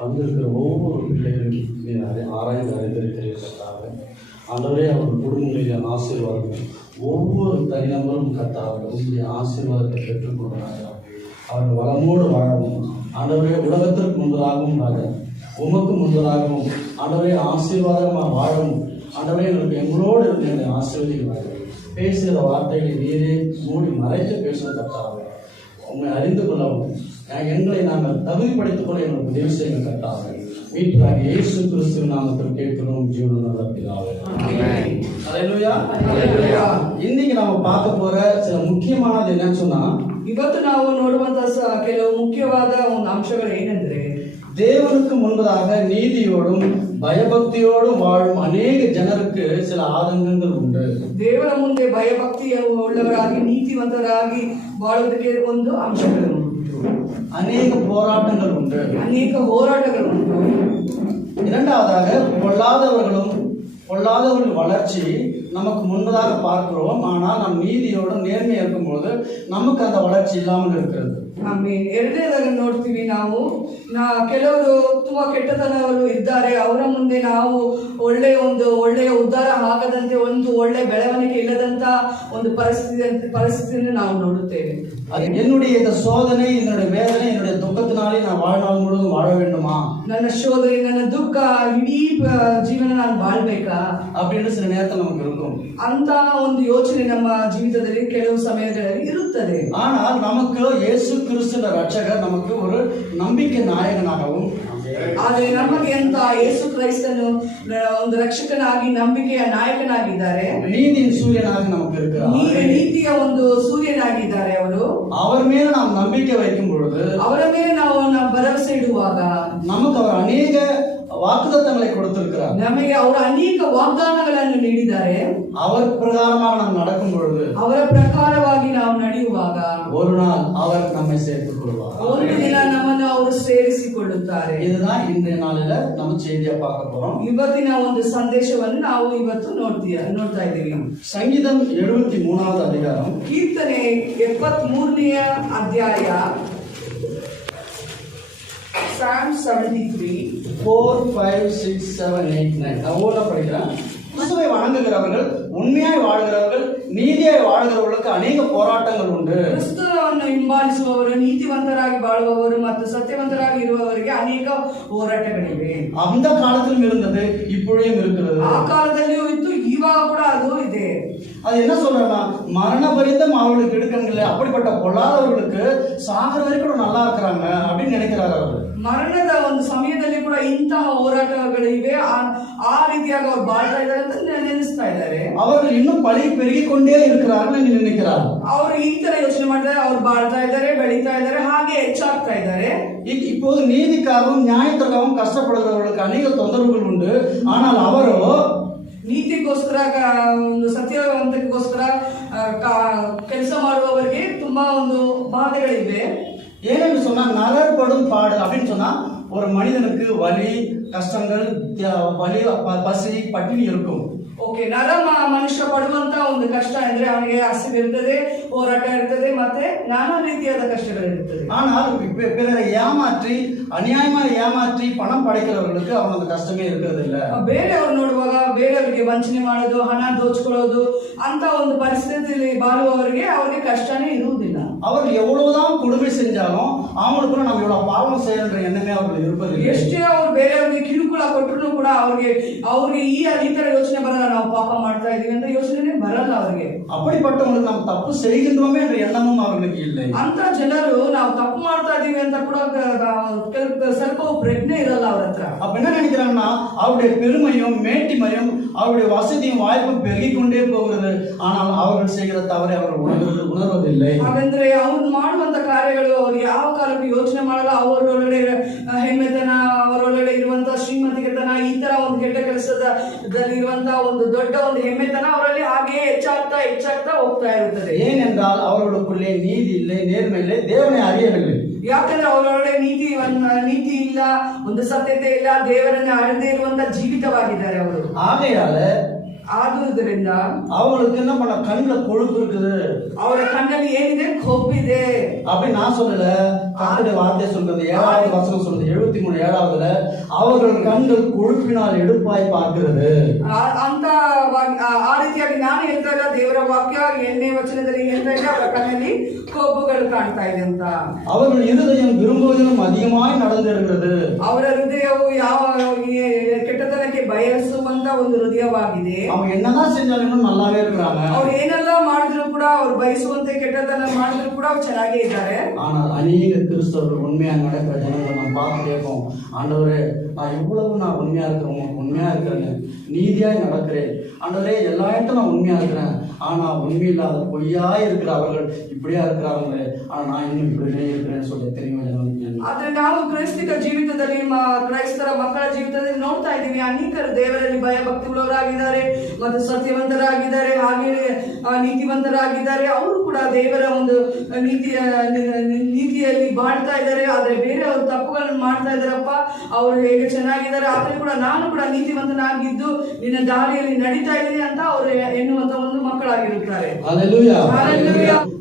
வந்திருக்கிற ஒவ்வொரு பிள்ளைகளும் ஆராய்ந்து அறிந்திருக்கிறீர்கள் கர்த்தாவே. ஆண்டவரே, அவர்கள் குடும்பங்களில் ஆசீர்வாதம் ஒவ்வொரு தனிநபரும் கர்த்தாவே உங்களுடைய ஆசீர்வாதத்தை பெற்றுக்கொள்கிறார்கள். அவர்கள் வளமோடு வாழவும் ஆண்டவரே, உலகத்திற்கு முன்பதாகவும் உமக்கு முன்பதாகவும் ஆண்டவரே ஆசீர்வாதமாக வாழவும் ஆண்டவரே எங்களோடு இருந்து எங்களை ஆசீர்வதிக்கிறார்கள். பேசுகிற வார்த்தைகளை நீரே மூடி மறைத்து பேசுகிற கர்த்தாவே உண்மை அறிந்து கொள்ளவும் எங்களை நாங்கள் தகுதிப்படுத்திக் கொள்ள எங்களுக்கு உதவி செய்ய கர்த்தாவே. மீட்பராக இயேசு கிறிஸ்துவின் நாமத்தில் கேட்கிறோம் ஜீவனுள்ள நல்ல பிதாவே. அல்லேலூயா. இன்னைக்கு நாம பார்க்க போற சில முக்கியமானது என்னன்னு சொன்னா, ಇವತ್ತು ನಾವು ನೋಡುವಂತಹ ಕೆಲವು ಮುಖ್ಯವಾದ ಒಂದು ಅಂಶಗಳು ಏನೆಂದರೆ, தேவனுக்கு முன்பதாக நீதியோடும் பயபக்தியோடும் வாழும் அநேக ಜನருக்கு சில ஆதங்கங்கள் உண்டு. ದೇವರ ಮುಂದೆ ಭಯಭಕ್ತಿ ಉಳ್ಳವರಾಗಿ ನೀತಿವಂತರಾಗಿ ಬಾಳುವುದಕ್ಕೆ ಒಂದು ಅಂಶಗಳು ಉಂಟು. அநேக போராட்டங்கள் உண்டு, ಅನೇಕ ಹೋರಾಟಗಳು ಉಂಟು. இரண்டாவதாக பொல்லாதவர்கள் வளர்ச்சி நமக்கு முன்பதாக பார்க்கிறோம். ஆனால் நம் நீதியோடும் நேர்மையா இருக்கும்போது நமக்கு அந்த வளர்ச்சி இல்லாமல் இருக்கிறது. ಆಮೇಲೆ ಎರಡನೇದಾಗಿ ನೋಡ್ತೀವಿ ನಾವು ಕೆಲವರು ತುಂಬಾ ಕೆಟ್ಟತನವರು ಇದ್ದಾರೆ. ಅವರ ಮುಂದೆ ನಾವು ಒಳ್ಳೆಯ ಉದ್ಧಾರ ಆಗದಂತೆ, ಒಂದು ಒಳ್ಳೆ ಬೆಳವಣಿಗೆ ಇಲ್ಲದಂತ ಒಂದು ಪರಿಸ್ಥಿತಿಯನ್ನು ನಾವು ನೋಡುತ್ತೇವೆ. அது என்னுடைய இந்த சோதனை, என்னுடைய வேதனை, என்னுடைய துக்கத்தினாலே நான் வாழ்நாள் முழுவதும் வாழ வேண்டுமா, ನನ್ನ ಶೋಧನೆ, ನನ್ನ ದುಃಖ, ಇಡೀ ಜೀವನ ನಾನು ಬಾಳ್ಬೇಕಾ அப்படின்னு சில நேரத்தில் நமக்கு இருக்கும். ಅಂತ ಒಂದು ಯೋಚನೆ ನಮ್ಮ ಜೀವಿತದಲ್ಲಿ ಕೆಲವು ಸಮಯಗಳಲ್ಲಿ ಇರುತ್ತದೆ. ஆனால் நமக்கு இயேசு கிறிஸ்து ரட்சகர் நமக்கு ஒரு நம்பிக்கை நாயகனாகவும், ಆದರೆ ನಮಗೆ ಅಂತ ಯೇಸು ಕ್ರೈಸ್ತನು ಒಂದು ರಕ್ಷಕನಾಗಿ ನಂಬಿಕೆಯ ನಾಯಕನಾಗಿದ್ದಾರೆ. நீதியின் சூரியனாக நமக்கு இருக்கிறார். ನೀತಿಯ ಒಂದು ಸೂರ್ಯನಾಗಿದ್ದಾರೆ ಅವರು. அவர் மேல நாம் நம்பிக்கை வைக்கும் பொழுது, ಅವರ ಮೇಲೆ ನಾವು ಭರವಸೆ ಇಡುವಾಗ நமக்கு அவர் அநேக வாக்குத்தத்தங்களை கொடுத்திருக்கிறார். ನಮಗೆ ಅವರು ಅನೇಕ ವಾಗ್ದಾನಗಳನ್ನು ನೀಡಿದ್ದಾರೆ. அவர் பிரகாரமாக நாம் நடக்கும் பொழுது, ಅವರ ಪ್ರಕಾರವಾಗಿ ನಾವು ನಡೆಯುವಾಗ ஒரு நாள் அவர் நம்மை சேர்த்துக் கொள்வார். ಒಂದು ದಿನ ನಮ್ಮನ್ನು ಅವರು ಸೇರಿಸಿಕೊಳ್ಳುತ್ತಾರೆ. இதுதான் இன்றைய நாளில நம்ம செய்தியா பார்க்க போறோம். ಇವತ್ತಿನ ಒಂದು ಸಂದೇಶವನ್ನು ನಾವು ಇವತ್ತು ನೋಡ್ತಾ ಇದ್ದೀವಿ. சங்கீதம் 73வது அதிகாரம், ಕೀರ್ತನೆ 73ನೇ ಅಧ್ಯಾಯ, Psalm 73 4, 5, 6, 7, 8, 9. நான் ஓட படிக்கிறேன். கிறிஸ்துவை வணங்குகிறவர்கள், உண்மையாய் வாழ்கிறவர்கள், நீதியாய் வாழ்கிறவர்களுக்கு அநேக போராட்டங்கள் உண்டு. ಕ್ರಿಸ್ತನನ್ನು ಹಿಂಬಾಲಿಸುವವರು, ನೀತಿವಂತರಾಗಿ ಬಾಳುವವರು ಮತ್ತು ಸತ್ಯವಂತರಾಗಿ ಇರುವವರಿಗೆ ಅನೇಕ ಹೋರಾಟಗಳಿವೆ. அந்த காலத்திலும் இருந்தது, இப்பொழுதும் இருக்கிறது. ಆ ಕಾಲದಲ್ಲಿಯೂ ಇತ್ತು, ಇವಾಗ ಕೂಡ ಅದು ಇದೆ. அது என்ன சொல்றேன்னா, மரண பரியந்தம் அவர்களுக்கு எடுக்கணுங்களே, அப்படிப்பட்ட பொல்லாதவர்களுக்கு சாகர வரைக்கும் நல்லா இருக்கிறாங்க அப்படின்னு நினைக்கிறாரு அவர். ಮರಣದ ಒಂದು ಸಮಯದಲ್ಲಿ ಕೂಡ ಇಂತಹ ಹೋರಾಟಗಳಿವೆ, ಆ ರೀತಿಯಾಗಿ ಅವ್ರು ಬಾಳ್ತಾ ಇದ್ದಾರೆ ಅಂತ ನೆನೆಸ್ತಾ ಇದ್ದಾರೆ. அவர்கள் இன்னும் பழி பெருகிக்கொண்டே இருக்கிறார்கள் என்று நினைக்கிறார். ಅವರು ಈ ತರ ಯೋಚನೆ ಮಾಡ್ತಾರೆ, ಅವ್ರು ಬಾಳ್ತಾ ಇದ್ದಾರೆ, ಬೆಳೀತಾ ಇದ್ದಾರೆ, ಹಾಗೆ ಹೆಚ್ಚಾಗ್ತಾ ಇದ್ದಾರೆ. இப்போது நீதிக்காகவும் நியாயத்திற்காகவும் கஷ்டப்படுகிறவர்களுக்கு அநேக தொந்தரவுகள் உண்டு. ஆனால் அவரோ ನೀತಿಗೋಸ್ಕರ, ಒಂದು ಸತ್ಯವಂತಕ್ಕೋಸ್ಕರ ಕೆಲಸ ಮಾಡುವವರಿಗೆ ತುಂಬಾ ಒಂದು ಬಾಧೆಗಳಿವೆ. ஏன்னு சொன்னா, நரற்படும் பாடு அப்படின்னு சொன்னா, ஒரு மனிதனுக்கு வலி, கஷ்டங்கள், வலி, பசி, பட்டினி இருக்கும். ಓಕೆ, ಮನುಷ್ಯ ಪಡುವಂತ ಒಂದು ಕಷ್ಟ ಅಂದ್ರೆ ಅವನಿಗೆ ಹಸಿವು ಇರ್ತದೆ, ಹೋರಾಟ ಇರ್ತದೆ, ಮತ್ತೆ ನಾನಾ ರೀತಿಯಾದ ಕಷ್ಟಗಳಿರ್ತದೆ. ஆனால் பிறரை ஏமாற்றி, அநியாயமாக ஏமாற்றி பணம் படைக்கிறவர்களுக்கு அவன் அந்த கஷ்டமே இருக்கிறது இல்ல. ಬೇರೆಯವ್ರು ನೋಡುವಾಗ ಬೇರೆಯವರಿಗೆ ವಂಚನೆ ಮಾಡೋದು, ಹಣ ದೋಚ್ಕೊಳ್ಳೋದು ಅಂತ ಒಂದು ಪರಿಸ್ಥಿತಿಯಲ್ಲಿ ಬಾಳುವವರಿಗೆ ಅವರಿಗೆ ಕಷ್ಟನೇ ಇರುವುದಿಲ್ಲ. அவர்கள் எவ்வளவுதான் கொடுமை செஞ்சாலும் அவங்களுக்குள்ள நம்ம இவ்வளவு பாவம் செய்யற எண்ணமே அவர்கள் இருப்பதில்லை. ಎಷ್ಟೇ ಅವ್ರು ಬೇರೆಯವ್ರಿಗೆ ಕಿರುಕುಳ ಕೊಟ್ಟರು ಕೂಡ ಅವ್ರಿಗೆ ಈ ತರ ಯೋಚನೆ ಬರಲ್ಲ, ನಾವು ಪಾಪ ಮಾಡ್ತಾ ಇದೀವಿ ಅಂತ ಯೋಚನೆ ಬರಲ್ಲ ಅವರಿಗೆ. அப்படிப்பட்டவங்களுக்கு நாம் தப்பு செய்கின்றோமே என்ற எண்ணமும் அவர்களுக்கு இல்லை. ಅಂತ ಜನರು ನಾವು ತಪ್ಪು ಮಾಡ್ತಾ ಇದೀವಿ ಅಂತ ಕೂಡ ಸ್ವಲ್ಪ ಪ್ರಜ್ಞೆ ಇರಲ್ಲ ಅವ್ರ ಹತ್ರ. அப்ப என்ன நினைக்கிறாங்கன்னா, அவருடைய பெருமையும் மேட்டிமையும் அவருடைய வசதியும் வாய்ப்பும் பெருகிக் கொண்டே போகிறது. ஆனால் அவர்கள் செய்கிற தவறை அவர்கள் உணர்வதில்லை. ಹಾಗಂದ್ರೆ ಅವ್ರು ಮಾಡುವಂತ ಕಾರ್ಯಗಳು ಅವ್ರು ಯಾವ ಕಾಲಕ್ಕೂ ಯೋಚನೆ ಮಾಡಲ್ಲ. ಅವರೊಳಗಡೆ ಹೆಮ್ಮೆತನ, ಅವರೊಳಗಡೆ ಇರುವಂತ ಶ್ರೀಮಂತಿಕೆತನ, ಈ ತರ ಒಂದು ಕೆಟ್ಟ ಕೆಲಸದಲ್ಲಿ ಇರುವಂತ ಒಂದು ದೊಡ್ಡ ಒಂದು ಹೆಮ್ಮೆತನ ಅವರಲ್ಲಿ ಹಾಗೆ ಹೆಚ್ಚಾಗ್ತಾ ಹೋಗ್ತಾ ಇರುತ್ತದೆ. ஏனென்றால் அவர்களுக்குள்ளே நீதி இல்லை, நேர்மை இல்லை, தேவனை அறியவில்லை. ಯಾಕಂದ್ರೆ ಅವರೊಳಗಡೆ ನೀತಿ ಇಲ್ಲ, ಒಂದು ಸತ್ಯತೆ ಇಲ್ಲ, ದೇವರನ್ನ ಅರಿದೇ ಇರುವಂತ ಜೀವಿತವಾಗಿದ್ದಾರೆ ಅವರು. ஆகையால ಆದುದರಿಂದ அவங்களுக்கு என்ன பண்ண, கண்ணுல கொழுப்பு இருக்குது, ಅವರ ಕಣ್ಣಲ್ಲಿ ಏನಿದೆ, ಕೊಬ್ಬಿದೆ. அப்படி நான் சொல்லல, கர்த்தருடைய வார்த்தை சொல்றது 7வது வசனம் சொல்றது 73:7 அவர்கள் கண்கள் கொழுப்பினால் எடுப்பாய் பார்க்கிறது. ಅಂತ ಆ ರೀತಿಯಾಗಿ ನಾನು ಹೇಳ್ತಾ ಇಲ್ಲ, ದೇವರ ವಾಕ್ಯ 8ನೇ ವಚನದಲ್ಲಿ ಹೇಳ್ತಾ ಇದೆ ಅವರ ಕಣ್ಣಲ್ಲಿ ಕೋಪಗಳು ಕಾಣ್ತಾ ಇದೆ ಅಂತ. அவர்கள் இருதயம் விரும்புவதிலும் அதிகமாய் நடந்திருக்கிறது. ಅವರ ಹೃದಯವು ಯಾವ ಕೆಟ್ಟತನಕ್ಕೆ ಬಯಸುವಂತ ಒಂದು ಹೃದಯವಾಗಿದೆ. அவங்க என்னதான் செஞ்சாலும் இன்னும் நல்லாவே இருக்கிறாங்க. ಅವ್ರು ಏನೆಲ್ಲ ಮಾಡಿದ್ರು ಕೂಡ ಅವ್ರು ಬಯಸುವಂತೆ ಕೆಟ್ಟತನ ಮಾಡಿದ್ರು ಕೂಡ ಅವ್ರು ಚೆನ್ನಾಗೇ ಇದ್ದಾರೆ. ஆனால் அநேக கிறிஸ்தவர்கள் உண்மையா நடக்கிற ஜனங்களை நம்ம பார்த்து கேட்போம், ஆண்டவரே நான் இவ்வளவு நான் உண்மையா இருக்கிறேன், உங்களுக்கு உண்மையா இருக்கிறேன்னு, நீதியாய் நடக்கிறேன் ஆண்டவரே, எல்லா இடத்துல நான் உண்மையா இருக்கிறேன், ஆனா உண்மை இல்லாத பொய்யா இருக்கிற அவர்கள் இப்படியா இருக்கிறாங்களே, ஆனா நான் இன்னும் இப்படியே இருக்கிறேன்னு சொல்லி தெரியும். ಆದ್ರೆ ನಾವು ಕ್ರೈಸ್ತಿಕ ಜೀವಿತದಲ್ಲಿ ಕ್ರೈಸ್ತರ ಮಕ್ಕಳ ಜೀವಿತದಲ್ಲಿ ನೋಡ್ತಾ ಇದ್ದೀವಿ, ಅನೇಕರು ದೇವರಲ್ಲಿ ಭಯ ಭಕ್ತಿಗಳವರಾಗಿದ್ದಾರೆ ಮತ್ತು ಸತ್ಯವಂತರಾಗಿದ್ದಾರೆ, ಹಾಗೆ ನೀತಿವಂತರಾಗಿದ್ದಾರೆ. ಅವರು ಕೂಡ ದೇವರ ಒಂದು ನೀತಿಯಲ್ಲಿ ಬಾಳ್ತಾ ಇದ್ದಾರೆ. ಆದ್ರೆ ಬೇರೆ ಅವರು ತಪ್ಪುಗಳನ್ನು ಮಾಡ್ತಾ ಇದ್ದಾರಪ್ಪ, ಅವರು ಹೇಗೆ ಚೆನ್ನಾಗಿದ್ದಾರೆ, ಆದ್ರೆ ಕೂಡ ನಾನು ಕೂಡ ನೀತಿವಂತನಾಗಿದ್ದು ನಿನ್ನ ದಾರಿಯಲ್ಲಿ ನಡೀತಾ ಇದ್ದೀನಿ ಅಂತ ಅವರು ಎನ್ನುವಂತ ಒಂದು ಮಕ್ಕಳಾಗಿರುತ್ತಾರೆ.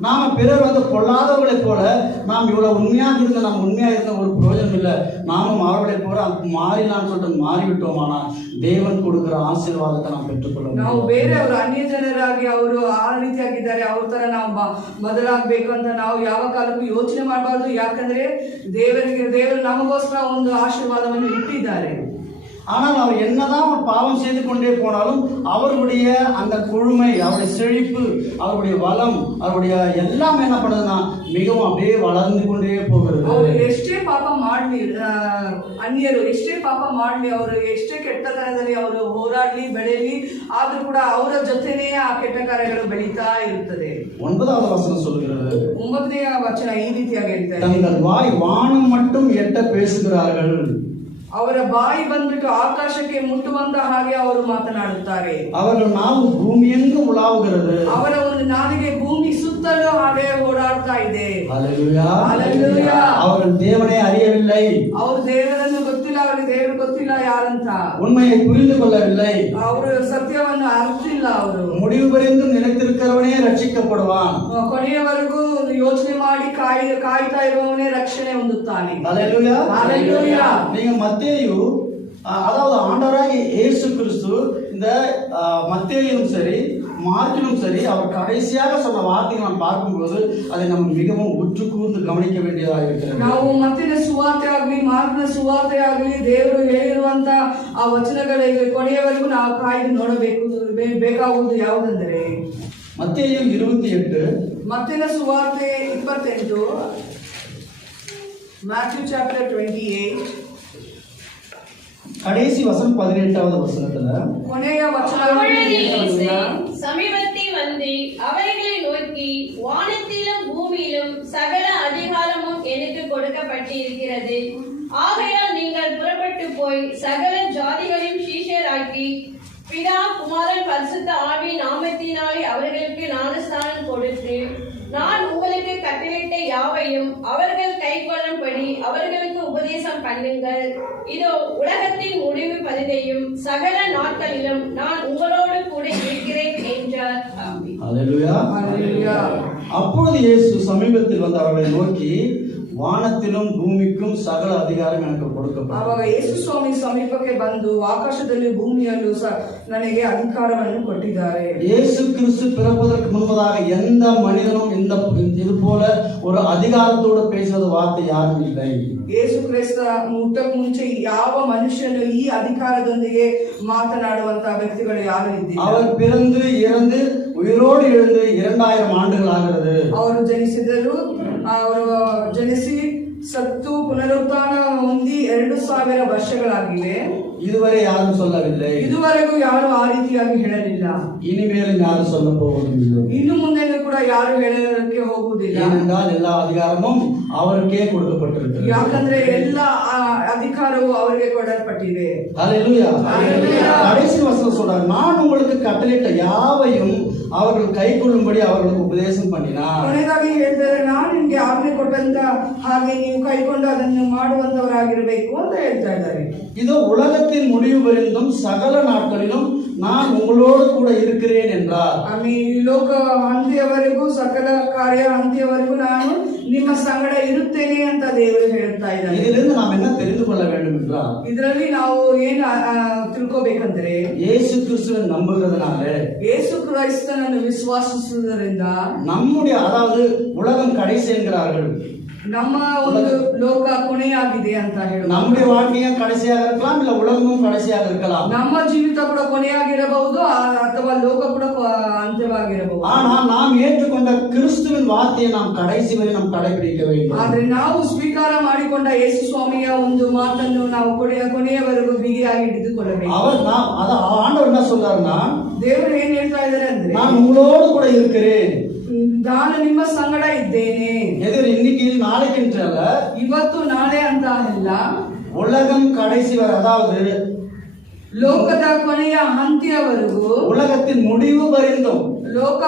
நாம பிறர் பொல்லாதவர்களை போல நாம் இவ்வளவு உண்மையாக இருந்த நாம் உண்மையா இருந்த ஒரு பிரயோஜனம் இல்லை. நாமும் அவர்களை போல மாறிலான்னு சொல்லிட்டு மாறிவிட்டோமானா ದೇವನ್ ಕೊಡುವ ಆಶೀರ್ವಾದத்தை ನಾವು பெற்றுಕೊಳ್ಳೋಣ. ನಾವು ಬೇರೆಯವರು ಅನ್ಯ ಜನರಾಗಿ ಅವರು ಆ ರೀತಿಯಾಗಿದ್ದಾರೆ, ಅವ್ರ ತರ ನಾವು ಬದಲಾಗಬೇಕು ಅಂತ ನಾವು ಯಾವ ಕಾಲಕ್ಕೂ ಯೋಚನೆ ಮಾಡಬಾರ್ದು. ಯಾಕಂದ್ರೆ ದೇವರು ನಮಗೋಸ್ಕರ ಒಂದು ಆಶೀರ್ವಾದವನ್ನು ಇಟ್ಟಿದ್ದಾರೆ. ஆனால் அவர் என்னதான் ஒரு பாவம் செய்து கொண்டே போனாலும் அவருடைய அந்த கொழுமை, அவருடைய செழிப்பு, அவருடைய வளம், அவருடைய எல்லாம் என்ன பண்ணுதுன்னா மிகவும் அப்படியே வளர்ந்து கொண்டே போகிறது. ಅವರು ಎಷ್ಟೇ ಪಾಪ ಮಾಡಲಿ, ಅನ್ಯರು ಎಷ್ಟೇ ಪಾಪ ಮಾಡಲಿ, ಅವರು ಎಷ್ಟೇ ಕೆಟ್ಟತನದಲ್ಲಿ ಅವರು ಹೋರಾಡಲಿ ಬೆಳೆಯಲಿ, ಆದ್ರೂ ಕೂಡ ಅವರ ಜೊತೆನೇ ಆ ಕೆಟ್ಟ ಕಾರ್ಯಗಳು ಬೆಳೀತಾ ಇರುತ್ತದೆ. 9வது வசனம் சொல்கிறது, 9ನೇ ವಚನ ಈ ರೀತಿಯಾಗಿ ಹೇಳ್ತಾ ಇದೆ, தங்கள் வாய் வானம் மட்டும் எட்ட பேசுகிறார்கள். ಅವರ ಬಾಯಿ ಬಂದ್ಬಿಟ್ಟು ಆಕಾಶಕ್ಕೆ ಮುಟ್ಟುವಂತ ಹಾಗೆ ಅವರು ಮಾತನಾಡುತ್ತಾರೆ. ಅವರ ನಾವು ಭೂಮಿಯೆಂದು ಉಲಾವುகிறது. ಅವರ ಒಂದು ನಾಲಿಗೆ ಭೂಮಿ ಸುತ್ತಲೂ ಹಾಗೆ ಓಡಾಡ್ತಾ ಇದೆ. Hallelujah, hallelujah. ಅವರು ದೇವರೇ அறியவில்லை, ಅವರು ದೇವರನ್ನು ಗೊತ್ತಿಲ್ಲ, ಅವರಿಗೆ ದೇವರು ಗೊತ್ತಿಲ್ಲ ಯಾರಂತ. உண்மையை புரிந்து கொள்ளவில்லை, ಅವರು ಸತ್ಯವನ್ನು ಅರ್ಥಿಲ್ಲ. ಅವರು முடிவு பரியಂತು நிலைத்திருக்கிறவனே ரட்சிக்கப்படுவான். ಕೊನೆಯವರೆಗೂ ಯೋಚನೆ ಮಾಡಿ ಕಾಯ್ತಾ ಇರುವವನೇ ರಕ್ಷಣೆ ಹೊಂದುತ್ತಾನೆ. Hallelujah, hallelujah. நீங்க மத்தேயு, அதாவது ஆண்டவராகிய இயேசு கிறிஸ்து இந்த மத்தேயும் சரி மார்க்கிலும் சரி அவர் கடைசியாக சொன்ன வார்த்தையை நாம் பார்க்கும்போது அதை நம்ம மிகவும் உற்று கூர்ந்து கவனிக்க வேண்டியதாக இருக்கிறது. ನಾವು ಮತ್ತಿನ ಸುವಾರ್ತೆ ಆಗಲಿ ಮಾರ್ಕ್ನ ಸುವಾರ್ತೆ ಆಗಲಿ ದೇವರು ಹೇಳಿರುವಂತ ಆ ವಚನಗಳಿಗೆ ಕೊನೆಯವರೆಗೂ ನಾವು ಕಾಯ್ದು ನೋಡಬೇಕು. ಬೇಕಾಗುವುದು ಯಾವುದೆಂದರೆ ಮತ್ತೇಯು 28, ಮತ್ತಿನ ಸುವಾರ್ತೆ 28, Matthew chapter 28 கடைசி வசனம் 18வது வசனத்துல ಕೊನೆಯ ವಚನ சமீபத்தில் வந்து அவைகளை நோக்கி, வானத்திலும் பூமியிலும் சகல அதிகாரமும் எனக்கு கொடுக்கப்பட்டிருக்கிறது. ஆகையால் நீங்கள் புறப்பட்டு போய் சகல ஜாதிகளையும் சீஷராக்கி பிதா குமாரன் பரிசுத்த ஆவி நாமத்தினாலே அவர்களுக்கு ஞானஸ்நானம் கொடுத்து நான் உங்களுக்கு கட்டளையிட்ட யாவையும் அவர்கள் கைக்கொள்ளும்படி அவர்களுக்கு உபதேசம் பண்ணுங்கள். இதோ உலகத்தின் முடிவு பரிதையும் சகல நாட்களிலும் நான் உங்களோடு கூட இருக்கிறேன் என்றார். ஹல்லேலூயா. அப்பொழுது இயேசு சமீபத்தில் வந்து அவர்களை நோக்கி, ವಾನத்திலும் ಭೂಮಿக்கும் ಸಕಲ ಅಧಿಕಾರಂ எனக்கு கொடுக்கப்பட்டது. ಆವಾಗ ಯೇಸು ಸ್ವಾಮಿ ಸಮೀಪಕ್ಕೆ ಬಂದು ಆಕಾಶದಲ್ಲಿ ಭೂಮಿಯಲ್ಲೂ ನನಗೆ ಅಧಿಕಾರವನ್ನು ಕೊಟ್ಟಿದ್ದಾರೆ. இயேசு கிறிஸ்து பிறப்பதற்கு முன்பதாக எந்த மனிதனும் இது போல ஒரு அதிகாரத்தோடு பேசுவது வார்த்தை யாரும் இல்லை. ಯೇಸು ಕ್ರಿಸ್ತ ಹುಟ್ಟಕ್ಕೆ ಮುಂಚೆ ಯಾವ ಮನುಷ್ಯನು ಈ ಅಧಿಕಾರದೊಂದಿಗೆ ಮಾತನಾಡುವಂತಹ ವ್ಯಕ್ತಿಗಳು ಯಾರು ಇದ್ದಿಲ್ಲ. அவர் பிறந்து இறந்து உயிரோடு எழுந்து 2000 ஆண்டுகள் ஆகிறது. ಅವರು ಜನಿಸಿ ಸತ್ತು ಪುನರುತ್ಥಾನ ಹೊಂದಿ 2000 ವರ್ಷಗಳಾಗಿವೆ. இதுவரை யாரும் சொல்லவில்லை. ಇದುವರೆಗೂ ಯಾರು ಆ ರೀತಿಯಾಗಿ ಹೇಳಲಿಲ್ಲ. இனிமேலும் யாரும் சொல்ல போவதில்லை. ಇನ್ನು ಮುಂದೆನೂ ಕೂಡ ಯಾರು ಹೇಳಲಿಕ್ಕೆ ಹೋಗುವುದಿಲ್ಲ. ஏனென்றால் எல்லா அதிகாரமும் அவருக்கே கொடுக்கப்பட்டிருக்கிறது. ಯಾಕಂದ್ರೆ ಎಲ್ಲ ಅಧಿಕಾರವು ಅವರಿಗೆ ಕೊಡಲ್ಪಟ್ಟಿದೆ. ஹல்லேலூயா. கடைசி வசனம் சொல்றார், நான் உங்களுக்கு கட்டளையிட்ட யாவையும் அவர்கள் கைக்கொள்ளும்படி அவர்களுக்கு உபதேசம் பண்ணினார். ಕೊನೆಯದಾಗಿ ಹೇಳ್ತಾರೆ, ನಾನು ನಿಮಗೆ ಆಜ್ಞೆ ಕೊಟ್ಟಂತ ಹಾಗೆ ನೀವು ಕೈಕೊಂಡು ಅದನ್ನು ಮಾಡುವಂತವರಾಗಿರಬೇಕು ಅಂತ ಹೇಳ್ತಾ ಇದ್ದಾರೆ. ಇದು உலகத்தின் முடிவு பரியந்தம் சகல நாட்களிலும் நான் உங்களோடு கூட இருக்கிறேன் என்றார். ಆಮೇಲೆ ಈ ಲೋಕ ಅಂತ್ಯವರೆಗೂ ಸಕಲ ಕಾರ್ಯ ಅಂತ್ಯವರೆಗೂ ನಾನು ನಿಮ್ಮ ಸಂಗಡ ಇರುತ್ತೇನೆ ಅಂತ ದೇವರು ಹೇಳ್ತಾ ಇದ್ದಾರೆ. இதிலிருந்து நாம் என்ன தெரிந்து கொள்ள வேண்டும் என்றால், ಇದರಲ್ಲಿ ನಾವು ಏನು ತಿಳ್ಕೋಬೇಕಂದ್ರೆ, இயேசு கிறிஸ்துவை நம்புகிறதுனால, ಯೇಸು ಕ್ರೈಸ್ತನನ್ನು ವಿಶ್ವಾಸಿಸುವುದರಿಂದ நம்முடைய அதாவது உலகம் கடைசி என்கிறார்கள், ನಮ್ಮ ಒಂದು ಲೋಕ ಕೊನೆಯಾಗಿದೆ ಅಂತ ಹೇಳುವ, நம்முடைய வாழ்க்கையும் கடைசியாக இருக்கலாம், இல்ல உலகமும் கடைசியாக இருக்கலாம். ನಮ್ಮ ಜೀವಿತ ಕೂಡ ಕೊನೆಯಾಗಿರಬಹುದು ಅಥವಾ ಲೋಕ ಕೂಡ ಅಂತ್ಯವಾಗಿರಬಹುದು. ஆனால் நாம் ஏற்றுக்கொண்ட கிறிஸ்துவின் வார்த்தையை நாம் கடைசி வரை நாம் கடைபிடிக்க வேண்டும். ಆದ್ರೆ ನಾವು ಸ್ವೀಕಾರ ಮಾಡಿಕೊಂಡ ಯೇಸು ಸ್ವಾಮಿಯ ಒಂದು ಮಾತನ್ನು ನಾವು ಕೊನೆಯವರೆಗೂ ಬಿಗಿಯಾಗಿ ಹಿಡಿದುಕೊಳ್ಳಬೇಕು. ஆண்டவர் என்ன சொல்றாருன்னா, ದೇವರು ಏನ್ ಹೇಳ್ತಾ ಇದ್ದಾರೆ ಅಂದ್ರೆ, நான் உங்களோடு கூட இருக்கிறேன், ನಾನು ನಿಮ್ಮ ಸಂಗಡ ಇದ್ದೇನೆ. எதிர் இன்னைக்கு நாளைக்குன்றல்ல, ಇವತ್ತು ನಾಳೆ ಅಂತ ಅಲ್ಲ, உலகம் கடைசி வரை, அதாவது ಲೋಕದ ಕೊನೆಯ ಅಂತ್ಯವರೆಗೂ, உலகத்தின் முடிவு பரிந்தும், ಲೋಕ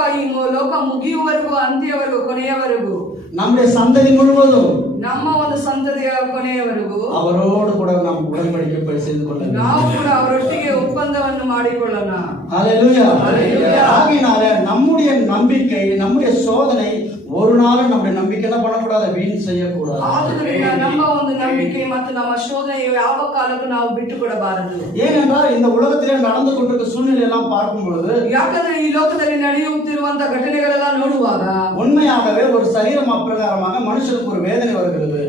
ಮುಗಿಯುವವರೆಗೂ, ಅಂತ್ಯವರೆಗೂ, ಕೊನೆಯವರೆಗೂ, நம்முடைய சந்ததி முழுவதும், ನಮ್ಮ ಒಂದು ಸಂತತಿಯ ಕೊನೆಯವರೆಗೂ அவரோடு கூட நாம் உடன்படிக்கை செய்து கொள்ள வேண்டும். ನಾವು ಕೂಡ ಅವರೊಟ್ಟಿಗೆ ಒಪ್ಪಂದವನ್ನು ಮಾಡಿಕೊಳ್ಳೋಣ. ஹல்லேலூயா. ஹல்லேலூயா. ஆகையினால நம்முடைய நம்பிக்கை, நம்முடைய சோதனை ஒரு நாளும் நம்முடைய நம்பிக்கை என்ன பண்ணக்கூடாது, வீண் செய்யக்கூடாது. ಆದುದರಿಂದ ನಮ್ಮ ಒಂದು ನಂಬಿಕೆ ಮತ್ತು ನಮ್ಮ ಶೋಧನೆಯು ಯಾವ ಕಾಲಕ್ಕೂ ನಾವು ಬಿಟ್ಟು ಕೊಡಬಾರದು. ஏனென்றால் இந்த உலகத்திலே நடந்து கொண்டிருக்க சூழ்நிலை எல்லாம் பார்க்கும் பொழுது, ಯಾಕಂದ್ರೆ ಈ ಲೋಕದಲ್ಲಿ ನಡೆಯುತ್ತಿರುವಂತ ಘಟನೆಗಳೆಲ್ಲ ನೋಡುವಾಗ உண்மையாகவே ஒரு சரீரம் அப்பிரகாரமாக மனுஷனுக்கு ஒரு வேதனை வருகிறது.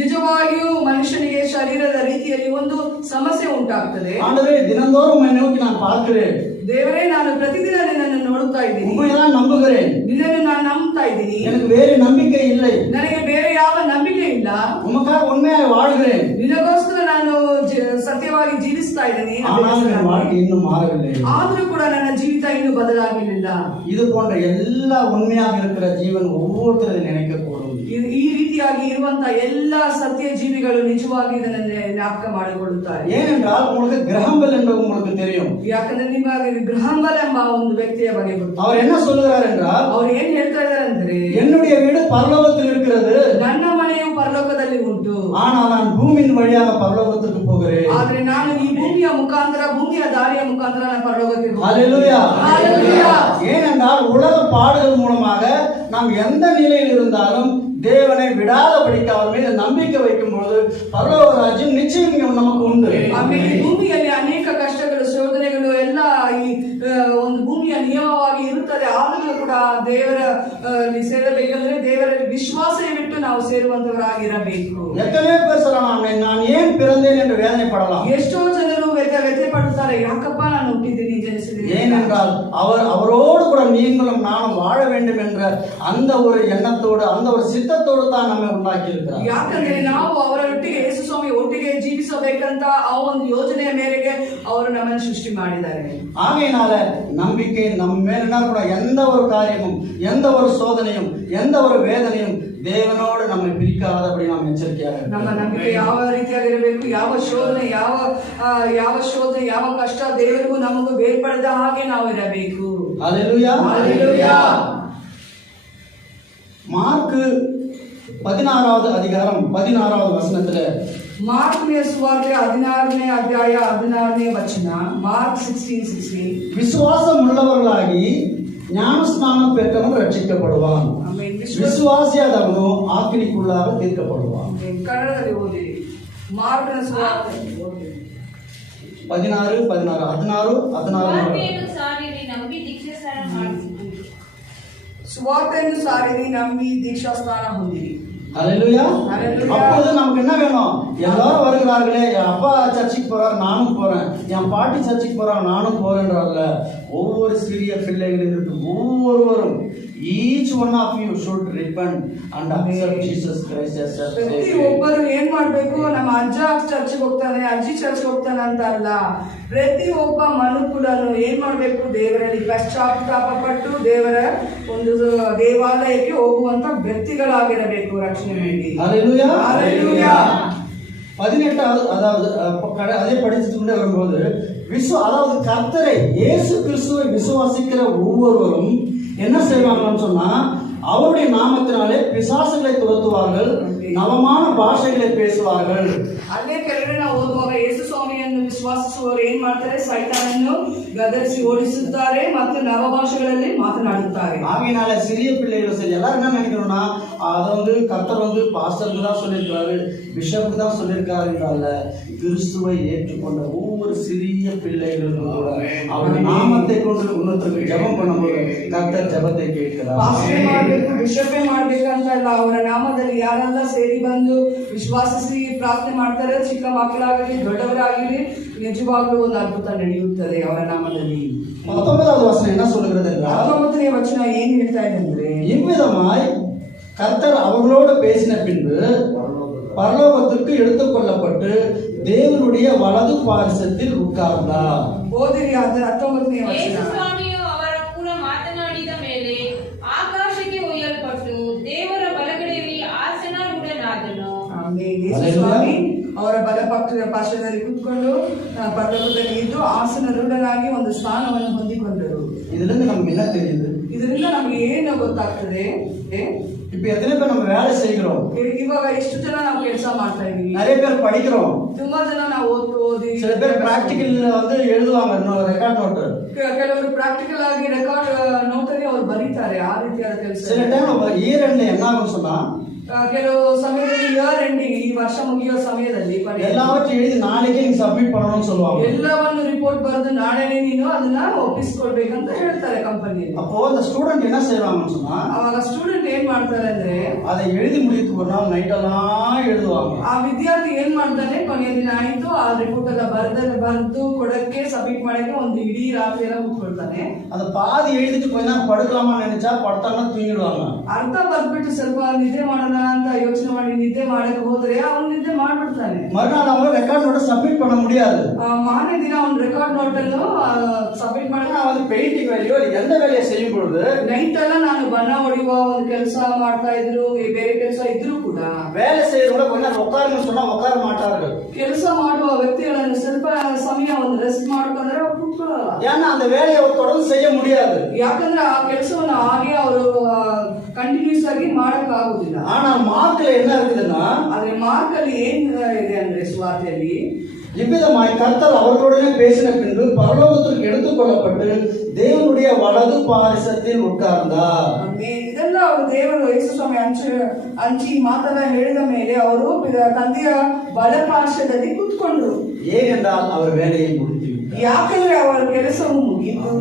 ನಿಜವಾಗಿಯೂ ಮನುಷ್ಯನಿಗೆ ಶರೀರದ ರೀತಿಯಲ್ಲಿ ಒಂದು ಸಮಸ್ಯೆ ಉಂಟಾಗ್ತದೆ. ஆண்டவரே, தினந்தோறும் உம்மை நோக்கி நான் பார்க்கிறேன், ದೇವರೇ, ನಾನು ಪ್ರತಿದಿನ ನಿನ್ನನ್ನು ನೋಡುತ್ತಾ ಇದ್ದೀನಿ, உம்மை தான் நம்புகிறேன், ನಿನ್ನನ್ನು ನಾನು ನಂಬ್ತಾ ಇದ್ದೀನಿ, எனக்கு வேறு நம்பிக்கை இல்லை, ನನಗೆ ಬೇರೆ ಯಾವ ನಂಬಿಕೆ ಇಲ್ಲ, உமக்காக உண்மையாக வாழ்கிறேன், ನಿನಗೋಸ್ಕರ ನಾನು ಸತ್ಯವಾಗಿ ಜೀವಿಸ್ತಾ ಇದ್ದೀನಿ, ஆனால் என் வாழ்க்கை இன்னும் மாறவில்லை. ಆದ್ರೂ ಕೂಡ ನನ್ನ ಜೀವಿತ ಇನ್ನೂ ಬದಲಾಗಿರಲಿಲ್ಲ. இது போன்ற எல்லா உண்மையாக இருக்கிற ஜீவன் ஒவ்வொருத்தரும் நினைக்கக்கூடும். ಈ ರೀತಿಯಾಗಿ ಇರುವಂತ ಎಲ್ಲಾ ಸತ್ಯ ಜೀವಿಗಳು ನಿಜವಾಗಿ ಇದನ್ನು ಜ್ಞಾಪಕ ಮಾಡಿಕೊಳ್ಳುತ್ತಾರೆ. ஏனென்றால் உங்களுக்கு கிரஹம்பெல் என்று உங்களுக்கு தெரியும். ಯಾಕಂದ್ರೆ ನಿಮಗೆ ಗ್ರಹಂಬಲ್ ಎಂಬ ಒಂದು ವ್ಯಕ್ತಿಯ ಬಗ್ಗೆ ಗೊತ್ತು. அவர் என்ன சொல்லுகிறார் என்றால், ಅವ್ರು ಏನ್ ಹೇಳ್ತಾ ಇದ್ದಾರೆ ಅಂದ್ರೆ, என்னுடைய வீடு பரலோகத்தில் இருக்கிறது, ನನ್ನ ಮನೆಯು ಪರಲೋಕದಲ್ಲಿ ಉಂಟು, ஆனால் நான் பூமியின் வழியாக பரலோகத்துக்கு போகிறேன். ಆದ್ರೆ ನಾನು ಈ ಭೂಮಿಯ ಮುಖಾಂತರ, ಭೂಮಿಯ ದಾರಿಯ ಮುಖಾಂತರ ನಾನು ಪರಲೋಕಕ್ಕೆ ಹೋಗ್ತೇನೆ. ஹல்லேலூயா. ஹல்லேலூயா. ஏனென்றால் உலக பாடுகள் மூலமாக நாம் எந்த நிலையில் இருந்தாலும் தேவனை விடாதபடிக்கு அவர் மீது நம்பிக்கை வைக்கும் பொழுது பரலோக ராஜ்யம் நிச்சயம் நமக்கு உண்டு. ಆಮೇಲೆ ಭೂಮಿಯಲ್ಲಿ ಅನೇಕ ಕಷ್ಟಗಳು, ಶೋಧನೆಗಳು ಎಲ್ಲ ಈ ಒಂದು ಭೂಮಿಯ ನಿಯಮವಾಗಿ ಇರುತ್ತದೆ. ಆದರೂ ಕೂಡ ದೇವರ ಸೇರಬೇಕಂದ್ರೆ ದೇವರಲ್ಲಿ ವಿಶ್ವಾಸ ಬಿಟ್ಟು ನಾವು ಸೇರುವಂತವರಾಗಿರಬೇಕು. எத்தனையோ பேர் சொல்லலாம், நான் ஏன் பிறந்தேன் என்று வேதனைப்படலாம். ಎಷ್ಟೋ ಜನರು ವ್ಯಥೆ ಪಡುತ್ತಾರೆ, ಯಾಕಪ್ಪ ನಾನು ಹುಟ್ಟಿದ್ದೀನಿ, ಜನಿಸಿದ್ದೀನಿ. ஏனென்றால் அவரோடு கூட நீங்களும் நானும் வாழ வேண்டும் என்ற அந்த ஒரு எண்ணத்தோடு, அந்த ஒரு சித்தத்தோடு தான் நம்மை உண்டாக்கி இருக்கிறார். ಯಾಕಂದ್ರೆ ನಾವು ಅವರೊಟ್ಟಿಗೆ, ಯೇಸು ಸ್ವಾಮಿ ಒಟ್ಟಿಗೆ ಜೀವಿಸಬೇಕಂತ ಆ ಒಂದು ಯೋಜನೆಯ ಮೇರೆಗೆ ಅವರು ನಮ್ಮನ್ನು ಸೃಷ್ಟಿ ಮಾಡಿದ್ದಾರೆ. ஆகையினால நம்பிக்கை நம்ம மேல கூட எந்த ஒரு காரியமும், எந்த ஒரு சோதனையும், எந்த ஒரு வேதனையும் தேவனோடு நம்மை பிரிக்காதபடி நாம் எச்சரிக்கையாக ನಮ್ಮ ನಂಬಿಕೆ ಯಾವ ರೀತಿಯಾಗಿರಬೇಕು, ಯಾವ ಶೋಧನೆ, ಯಾವ ಕಷ್ಟ ದೇವರಿಗೂ ನಮಗೂ ಬೇರ್ಪಡದ ಹಾಗೆ ನಾವು ಇರಬೇಕು. ஹல்லேலூயா. ஹல்லேலூயா. மார்க்கு 16வது அதிகாரம் 16வது வசனத்துல, ಮಾರ್ಕನ ಸುವಾರ್ತೆ 16ನೇ ಅಧ್ಯಾಯ 16ನೇ ವಚನ, ಮಾರ್ಕ್ 16:16, விசுவாசம் உள்ளவர்களாகி ஞானஸ்நானம் பெற்றவன் ரட்சிக்கப்படுவான், விசுவாசியாதவனோ ஆக்கினிக்குள்ளாக தீர்க்கப்படுவான். ಕನ್ನಡದಲ್ಲಿ ಓದಿರಿ. ಮಾರ್ಕನ ಸುವಾರ್ತೆ 16 ಸುವಾರ್ತೆಯನ್ನು ಸಾರಿರಿ, ನಂಬಿ ದೀಕ್ಷಾಸ್ನಾನ ಹೊಂದಿರಿ. ஹல்லேலூயா. ஹல்லேலூயா. அப்போது நமக்கு என்ன வேணும்? எல்லாரும் வருகிறார்களே, என் அப்பா சர்ச்சுக்கு போறாரு, நானும் போறேன், என் பாட்டி சர்ச்சுக்கு போறாங்க, நானும் போறேன்றாங்கல்ல, ஒவ்வொரு சிறிய பிள்ளைகளிலிருந்து ஒவ்வொருவரும், each one of you should repent and accept Jesus Christ as your ಪ್ರತಿ Savior. ಒಬ್ಬರು ಏನ್ ಮಾಡ್ಬೇಕು? ನಮ್ಮ ಅಜ್ಜ ಚರ್ಚ್ಗೆ ಹೋಗ್ತಾನೆ, ಅಜ್ಜಿ ಚರ್ಚ್ಗೆ ಹೋಗ್ತಾನೆ ಅಂತ ಅಲ್ಲ, ಪ್ರತಿ ಒಬ್ಬ ಮನುಕುಲನು ಏನ್ ಮಾಡ್ಬೇಕು? ದೇವರಲ್ಲಿ ಪಶ್ಚಾತ್ತಾಪ ಪಟ್ಟು ದೇವರ ಒಂದು ದೇವಾಲಯಕ್ಕೆ ಹೋಗುವಂತ ವ್ಯಕ್ತಿಗಳಾಗಿರಬೇಕು ರಕ್ಷಣೆಗಾಗಿ. ஹல்லேலூயா. ஹல்லேலூயா. 18வது, அதாவது அதே படிச்சுட்டு கொண்டே வரும்போது, அதாவது கர்த்தரை இயேசு கிறிஸ்துவை விசுவாசிக்கிற ஒவ்வொருவரும் என்ன செய்வாங்கன்னு சொன்னா, அவருடைய நாமத்தினாலே பிசாசுகளை துரத்துவார்கள், நவமான பாஷைகளை பேசுவார்கள். ಅಲ್ಲೇ ಕೆಳಗಡೆ ನಾವು ಓದುವಾಗ ಯೇಸು ಸ್ವಾಮಿಯನ್ನು ವಿಶ್ವಾಸಿಸುವವರು ಏನ್ ಮಾಡ್ತಾರೆ? ಸೈತಾನನ್ನು ಗದರಿಸಿ ಓಡಿಸುತ್ತಾರೆ ಮತ್ತು ನವ ಭಾಷೆಗಳಲ್ಲಿ ಮಾತನಾಡುತ್ತಾರೆ. ஆகையினால சிறிய பிள்ளைகள் சரி எல்லாரும் என்ன நினைக்கணும்னா அதை வந்து கர்த்தர் வந்து பாஸ்டருக்கு தான் சொல்லியிருக்காரு, பிஷப்புக்கு தான் சொல்லியிருக்காரு என்றால கிறிஸ்துவை ஏற்றுக்கொண்ட ஒவ்வொரு சிறிய பிள்ளைகளும் கூட அவருடைய நாமத்தை கொண்டு இன்னொருத்தருக்கு ஜெபம் பண்ணும்போது கர்த்தர் ஜெபத்தை கேட்கிறார். ಪಾಸ್ಟರ್ ಮಾಡಬೇಕು, ಬಿಷಪೇ ಮಾಡ್ಬೇಕಂತ ಇಲ್ಲ, ಅವರ ನಾಮದಲ್ಲಿ ಯಾರೆಲ್ಲ ಸೇರಿ ಬಂದು ವಿಶ್ವಾಸಿಸಿ ಪ್ರಾರ್ಥನೆ ಮಾಡ್ತಾರೆ, ಚಿಕ್ಕ ಮಕ್ಕಳಾಗಲಿ ದೊಡ್ಡವರಾಗಲಿ ನಿಜವಾಗ್ಲೂ ಒಂದು ಅದ್ಭುತ ನಡೆಯುತ್ತದೆ ಅವರ ನಾಮದಲ್ಲಿ. 19வது வசனம் என்ன சொல்லுகிறது என்றால் 19ನೇ ವಚನ ಏನ್ ಹೇಳ್ತಾ ಇದೆ ಅಂದ್ರೆ, இவ்விதமாய் கர்த்தர் அவர்களோடு பேசின பின்பு பரலோகத்திற்கு எடுத்துக் கொள்ளப்பட்டு தேவனுடைய வலது பாரிசத்தில் உட்கார்ந்தார். ಓದಿರಿ 19ನೇ ವಚನ. ಯೇಸು ಸ್ವಾಮಿಯು ಅವರ ಕೂಡ ಮಾತನಾಡಿದ ಮೇಲೆ ಆಕಾಶಕ್ಕೆ ಒಯ್ಯಲ್ಪಟ್ಟು ದೇವರ ಬಲಗಡೆಯಲ್ಲಿ ಆಸನಾರೂಢನಾದನು. ಆಮೇಲೆ ಯೇಸು ಸ್ವಾಮಿ ಅವರ ಬಲ ಪಾರ್ಶ್ವದಲ್ಲಿ ಕೂತ್ಕೊಂಡು ಪರಲೋಕದಲ್ಲಿ ಇದ್ದು ಆಸನರೂಢನಾಗಿ ಒಂದು ಸ್ಥಾನವನ್ನು ಹೊಂದಿಕೊಂಡರು. இதிலிருந்து நமக்கு என்ன தெரியுது? ಇದರಿಂದ ನಮ್ಗೆ ಏನು ಗೊತ್ತಾಗ್ತದೆ? இப்ப எத்தனை பேர் நம்ம வேலை செய்கிறோம்? ಇವಾಗ ಎಷ್ಟು ಜನ ನಾವು ಕೆಲಸ ಮಾಡ್ತಾ ಇದೀವಿ? நிறைய பேர் படிக்கிறோம். ತುಂಬಾ ಜನ ನಾವು ಓದಿ சில பேர் பிராக்டிக்கல் வந்து எழுதுவாங்க, ரெக்கார்ட் நோட். ಕೆಲವರು ಪ್ರಾಕ್ಟಿಕಲ್ ಆಗಿ ರೆಕಾರ್ಡ್ ನೋಟಲ್ಲಿ ಅವ್ರು ಬರೀತಾರೆ. ಆ ರೀತಿಯಾದ ಕೆಲಸ. சில டைம் இயர் ಎಂಡ್ என்ன ஆகும் சொன்னா ಕೆಲವು ಸಮಯದಲ್ಲಿ ಇಯರ್ ಎಂಡಿಂಗ್, ಈ ವರ್ಷ ಮುಗಿಯೋ ಸಮಯದಲ್ಲಿ எல்லாவற்றையும் எழுதி நாளைக்கே நீங்க ಸಬ್ಮಿಟ್ பண்ணணும்னு சொல்லுவாங்க. ಎಲ್ಲವನ್ನು ರಿಪೋರ್ಟ್ ಬರೆದು ನಾಳೆನೇ ನೀನು ಅದನ್ನ ಒಪ್ಪಿಸ್ಕೊಡ್ಬೇಕಂತ ಹೇಳ್ತಾರೆ ಕಂಪನಿಯಲ್ಲಿ. அப்போ அந்த ஸ்டூடெண்ட் என்ன செய்வாங்கன்னு சொன்னா ಅವಾಗ ಸ್ಟೂಡೆಂಟ್ ಏನ್ ಮಾಡ್ತಾರೆ ಅಂದ್ರೆ அதை எழுதி முடிக்கிறதுக்கு ஒரு நாள் நைட் எல்லாம் எழுதுவாங்க. ಆ ವಿದ್ಯಾರ್ಥಿ ಏನ್ ಮಾಡ್ತಾನೆ, ಕೊನೆಯ ದಿನ ಆಯ್ತು ಆ ರಿಪೋರ್ಟ್ ಎಲ್ಲ ಬರೆದು ಕೊಡಕ್ಕೆ ಸಬ್ಮಿಟ್ ಮಾಡಕ್ಕೆ ಒಂದು ಇಡೀ ರಾತ್ರಿ ಎಲ್ಲ ಕೂತ್ಕೊಳ್ತಾನೆ. அந்த பாதி எழுதிட்டு கொஞ்ச நேரம் படுக்கலாமா நினைச்சா படுத்தாங்கன்னா தூங்கிடுவாங்க. ಅರ್ಧ ಬರ್ದ್ಬಿಟ್ಟು ಸ್ವಲ್ಪ ನಿದ್ದೆ ಮಾಡೋಣ ಅಂತ ಯೋಚನೆ ಮಾಡಿ ನಿದ್ದೆ ಮಾಡಕ್ಕೆ ಹೋದ್ರೆ ಅವನು ನಿದ್ದೆ ಮಾಡ್ಬಿಡ್ತಾನೆ. மறுநாள் அவங்க ரெக்கார்ட் நோட் சப்மிட் பண்ண முடியாது. ಮಾರನೇ ದಿನ ಅವ್ನು ರೆಕಾರ್ಡ್ ನೋಟ್ ಅನ್ನು ಸಬ್ಮಿಟ್ ಮಾಡಿ வந்து பெயிண்டிங் வேலையோ எந்த வேலையை செய்யும் பொழுது ನೈಟ್ ಎಲ್ಲ ನಾನು ಬಣ್ಣ ಹೊಡೆಯುವ ಒಂದು ಕೆಲಸ ಮಾಡ್ತಾ ಇದ್ರು, ಬೇರೆ ಕೆಲಸ ಇದ್ರು ಕೂಡ வேலை செய்யறவங்க கொஞ்ச நேரம் உட்காருன்னு சொன்னா உட்கார மாட்டார்கள். ಕೆಲಸ ಮಾಡುವ ವ್ಯಕ್ತಿಗಳನ್ನು ಸ್ವಲ್ಪ ಸಮಯ ಒಂದು ರೆಸ್ಟ್ ಮಾಡ್ಕೊಂಡ್ರೆ ಅವ್ರು ಕೂತ್ಕೊಳ್ಳಲ್ಲ. ஏன்னா அந்த வேலையை தொடர்ந்து செய்ய முடியாது. ಯಾಕಂದ್ರೆ ಆ ಕೆಲಸವನ್ನು ಹಾಗೆ ಅವರು ಕಂಟಿನ್ಯೂಸ್ ಆಗಿ ಮಾಡಕ್ ಆಗುದಿಲ್ಲ. ஆனா மார்க்ல என்ன இருக்குதுன்னா ಆದ್ರೆ ಮಾರ್ಕ್ ಅಲ್ಲಿ ಏನ್ ಇದೆ ಅಂದ್ರೆ ಸುವಾರ್ತೆಯಲ್ಲಿ இவ்விதமாய் கர்த்தர் அவர்களுடனே பேசின பின்பு பரலோகத்திற்கு எடுத்துக் கொள்ளப்பட்டு தேவனுடைய வலது பாரிசத்தில் உட்கார்ந்தார். ಇದೆಲ್ಲ ಅವರು ದೇವರು ಯೇಸು ಸ್ವಾಮಿ ಹಂಚಿ ಮಾತೆಲ್ಲ ಹೇಳಿದ ಮೇಲೆ ಅವರು ತಂದೆಯ ಬಲಪಾರ್ಶ್ವದಲ್ಲಿ ಕೂತ್ಕೊಂಡ್ರು. ஏனென்றால் அவர் வேலையை முடித்து விட்டார். ಯಾಕಂದ್ರೆ ಅವರ ಕೆಲಸವು ಮುಗಿಯಿತು.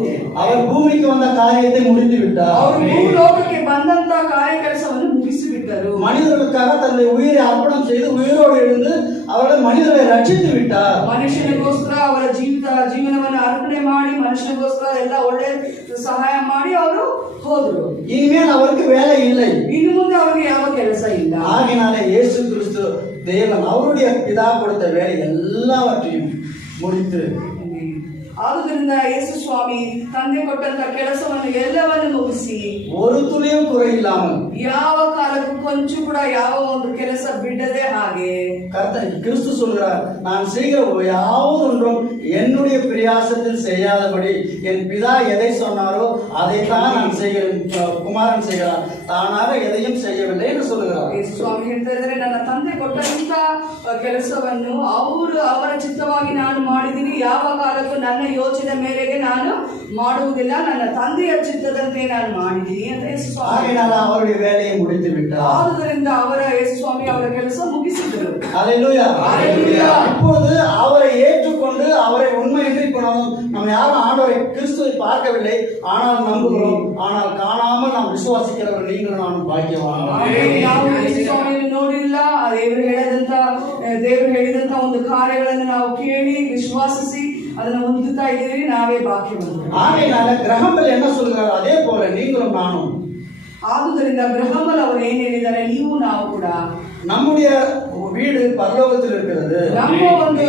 அவர் பூமிக்கு வந்த காரியத்தை முடித்து விட்டார். ಅವರು ಭೂಲೋಕಕ್ಕೆ ಬಂದಂತ ಕಾರ್ಯ ಕೆಲಸವನ್ನು ಮುಗಿಸಿಬಿಟ್ಟರು. மனிதர்களுக்காக தன்னுடைய உயிரை அர்ப்பணம் செய்து உயிரோடு எழுந்து அவர்கள் மனிதர்களை ரட்சித்து விட்டார். ಮನುಷ್ಯನಿಗೋಸ್ಕರ ಅವರ ಜೀವನವನ್ನು ಅರ್ಪಣೆ ಮಾಡಿ ಮನುಷ್ಯನಿಗೋಸ್ಕರ ಎಲ್ಲ ಒಳ್ಳೆ ಸಹಾಯ ಮಾಡಿ ಅವರು ಹೋದ್ರು. இனிமேல் அவருக்கு வேலை இல்லை. ಇನ್ನು ಮುಂದೆ ಅವರಿಗೆ ಯಾವ ಕೆಲಸ ಇಲ್ಲ. ஆகையினாலே இயேசு கிறிஸ்து தேவன் அவருடைய பிதா கொடுத்த வேலை எல்லாவற்றையும் முடித்து ಆದುದರಿಂದ ಯೇಸು ಸ್ವಾಮಿ ತಂದೆ ಕೊಟ್ಟಂತ ಕೆಲಸವನ್ನು ಎಲ್ಲವನ್ನು ಮುಗಿಸಿ ஒரு துளியும் குறை இல்லாமல் ಯಾವ ಕಾಲಕ್ಕೂ ಕೊಂಚ ಕೂಡ ಯಾವ ಒಂದು ಕೆಲಸ ಬಿಡದೆ ಹಾಗೆ கர்த்தர் கிறிஸ்து சொல்கிறார், நான் செய்கிற யாவது ஒன்றும் என்னுடைய பிரயாசத்தில் செய்யாதபடி என் பிதா எதை சொன்னாரோ அதைத்தான் நான் செய்கிறேன், குமாரன் செய்கிறார், தானாக எதையும் செய்யவில்லை என்று சொல்லுகிறார். ಯೇಸು ಸ್ವಾಮಿ ಹೇಳ್ತಾ ಇದ್ದಾರೆ, ನನ್ನ ತಂದೆ ಕೊಟ್ಟಂತ ಕೆಲಸವನ್ನು ಅವರ ಚಿತ್ತವಾಗಿ ನಾನು ಮಾಡಿದ್ದೀನಿ, ಯಾವ ಕಾಲಕ್ಕೂ ನನ್ನ ಯೋಚನೆ ಮೇರೆಗೆ ನಾನು ಮಾಡುವುದಿಲ್ಲ, ನನ್ನ ತಂದೆಯ ಚಿತ್ತದಂತೆ ನಾನು ಮಾಡಿದ್ದೀನಿ ಅಂತ ಯೇಸು ಸ್ವಾಮಿ அவருடைய வேலையை முடித்து விட்டார். ಆದುದರಿಂದ ಅವರ ಯೇಸು ಸ್ವಾಮಿ ಅವರ ಕೆಲಸ ಮುಗಿಸಿದರು. ஹல்லேலூயா. இப்போது அவரை ஏற்றுக்கொண்டு அவரை உண்மை என்று இப்போ நம்ம யாரும் ஆண்டவரை கிறிஸ்துவை பார்க்கவில்லை, ஆனால் நம்புகிறோம், ஆனால் காணாமல் நாம் விசுவாசிக்கிறவர் நீங்களும் நானும் பாக்கியவான்கள். ನಾವು ಯೇಸು ಸ್ವಾಮಿಯನ್ನು ನೋಡಿಲ್ಲ, ದೇವರು ಹೇಳಿದಂತ ಒಂದು ಕಾರ್ಯಗಳನ್ನು ನಾವು ಕೇಳಿ ವಿಶ್ವಾಸಿಸಿ ಅದನ್ನು ಹೊಂದುತ್ತಾ ಇದ್ದೀವಿ, ನಾವೇ ಭಾಗ್ಯವಂತರು. ஆகையினால கிரகம்பல் என்ன சொல்கிறார், அதே போல நீங்களும் நானும். ಆದುದರಿಂದ ಬ್ರಹ್ಮಲ್ ಅವರು ಏನ್ ಹೇಳಿದ್ದಾರೆ, ನೀವು ನಾವು ಕೂಡ நம்முடைய வீடு பரலோகத்தில் இருக்கிறது. ನಮ್ಮ ಒಂದು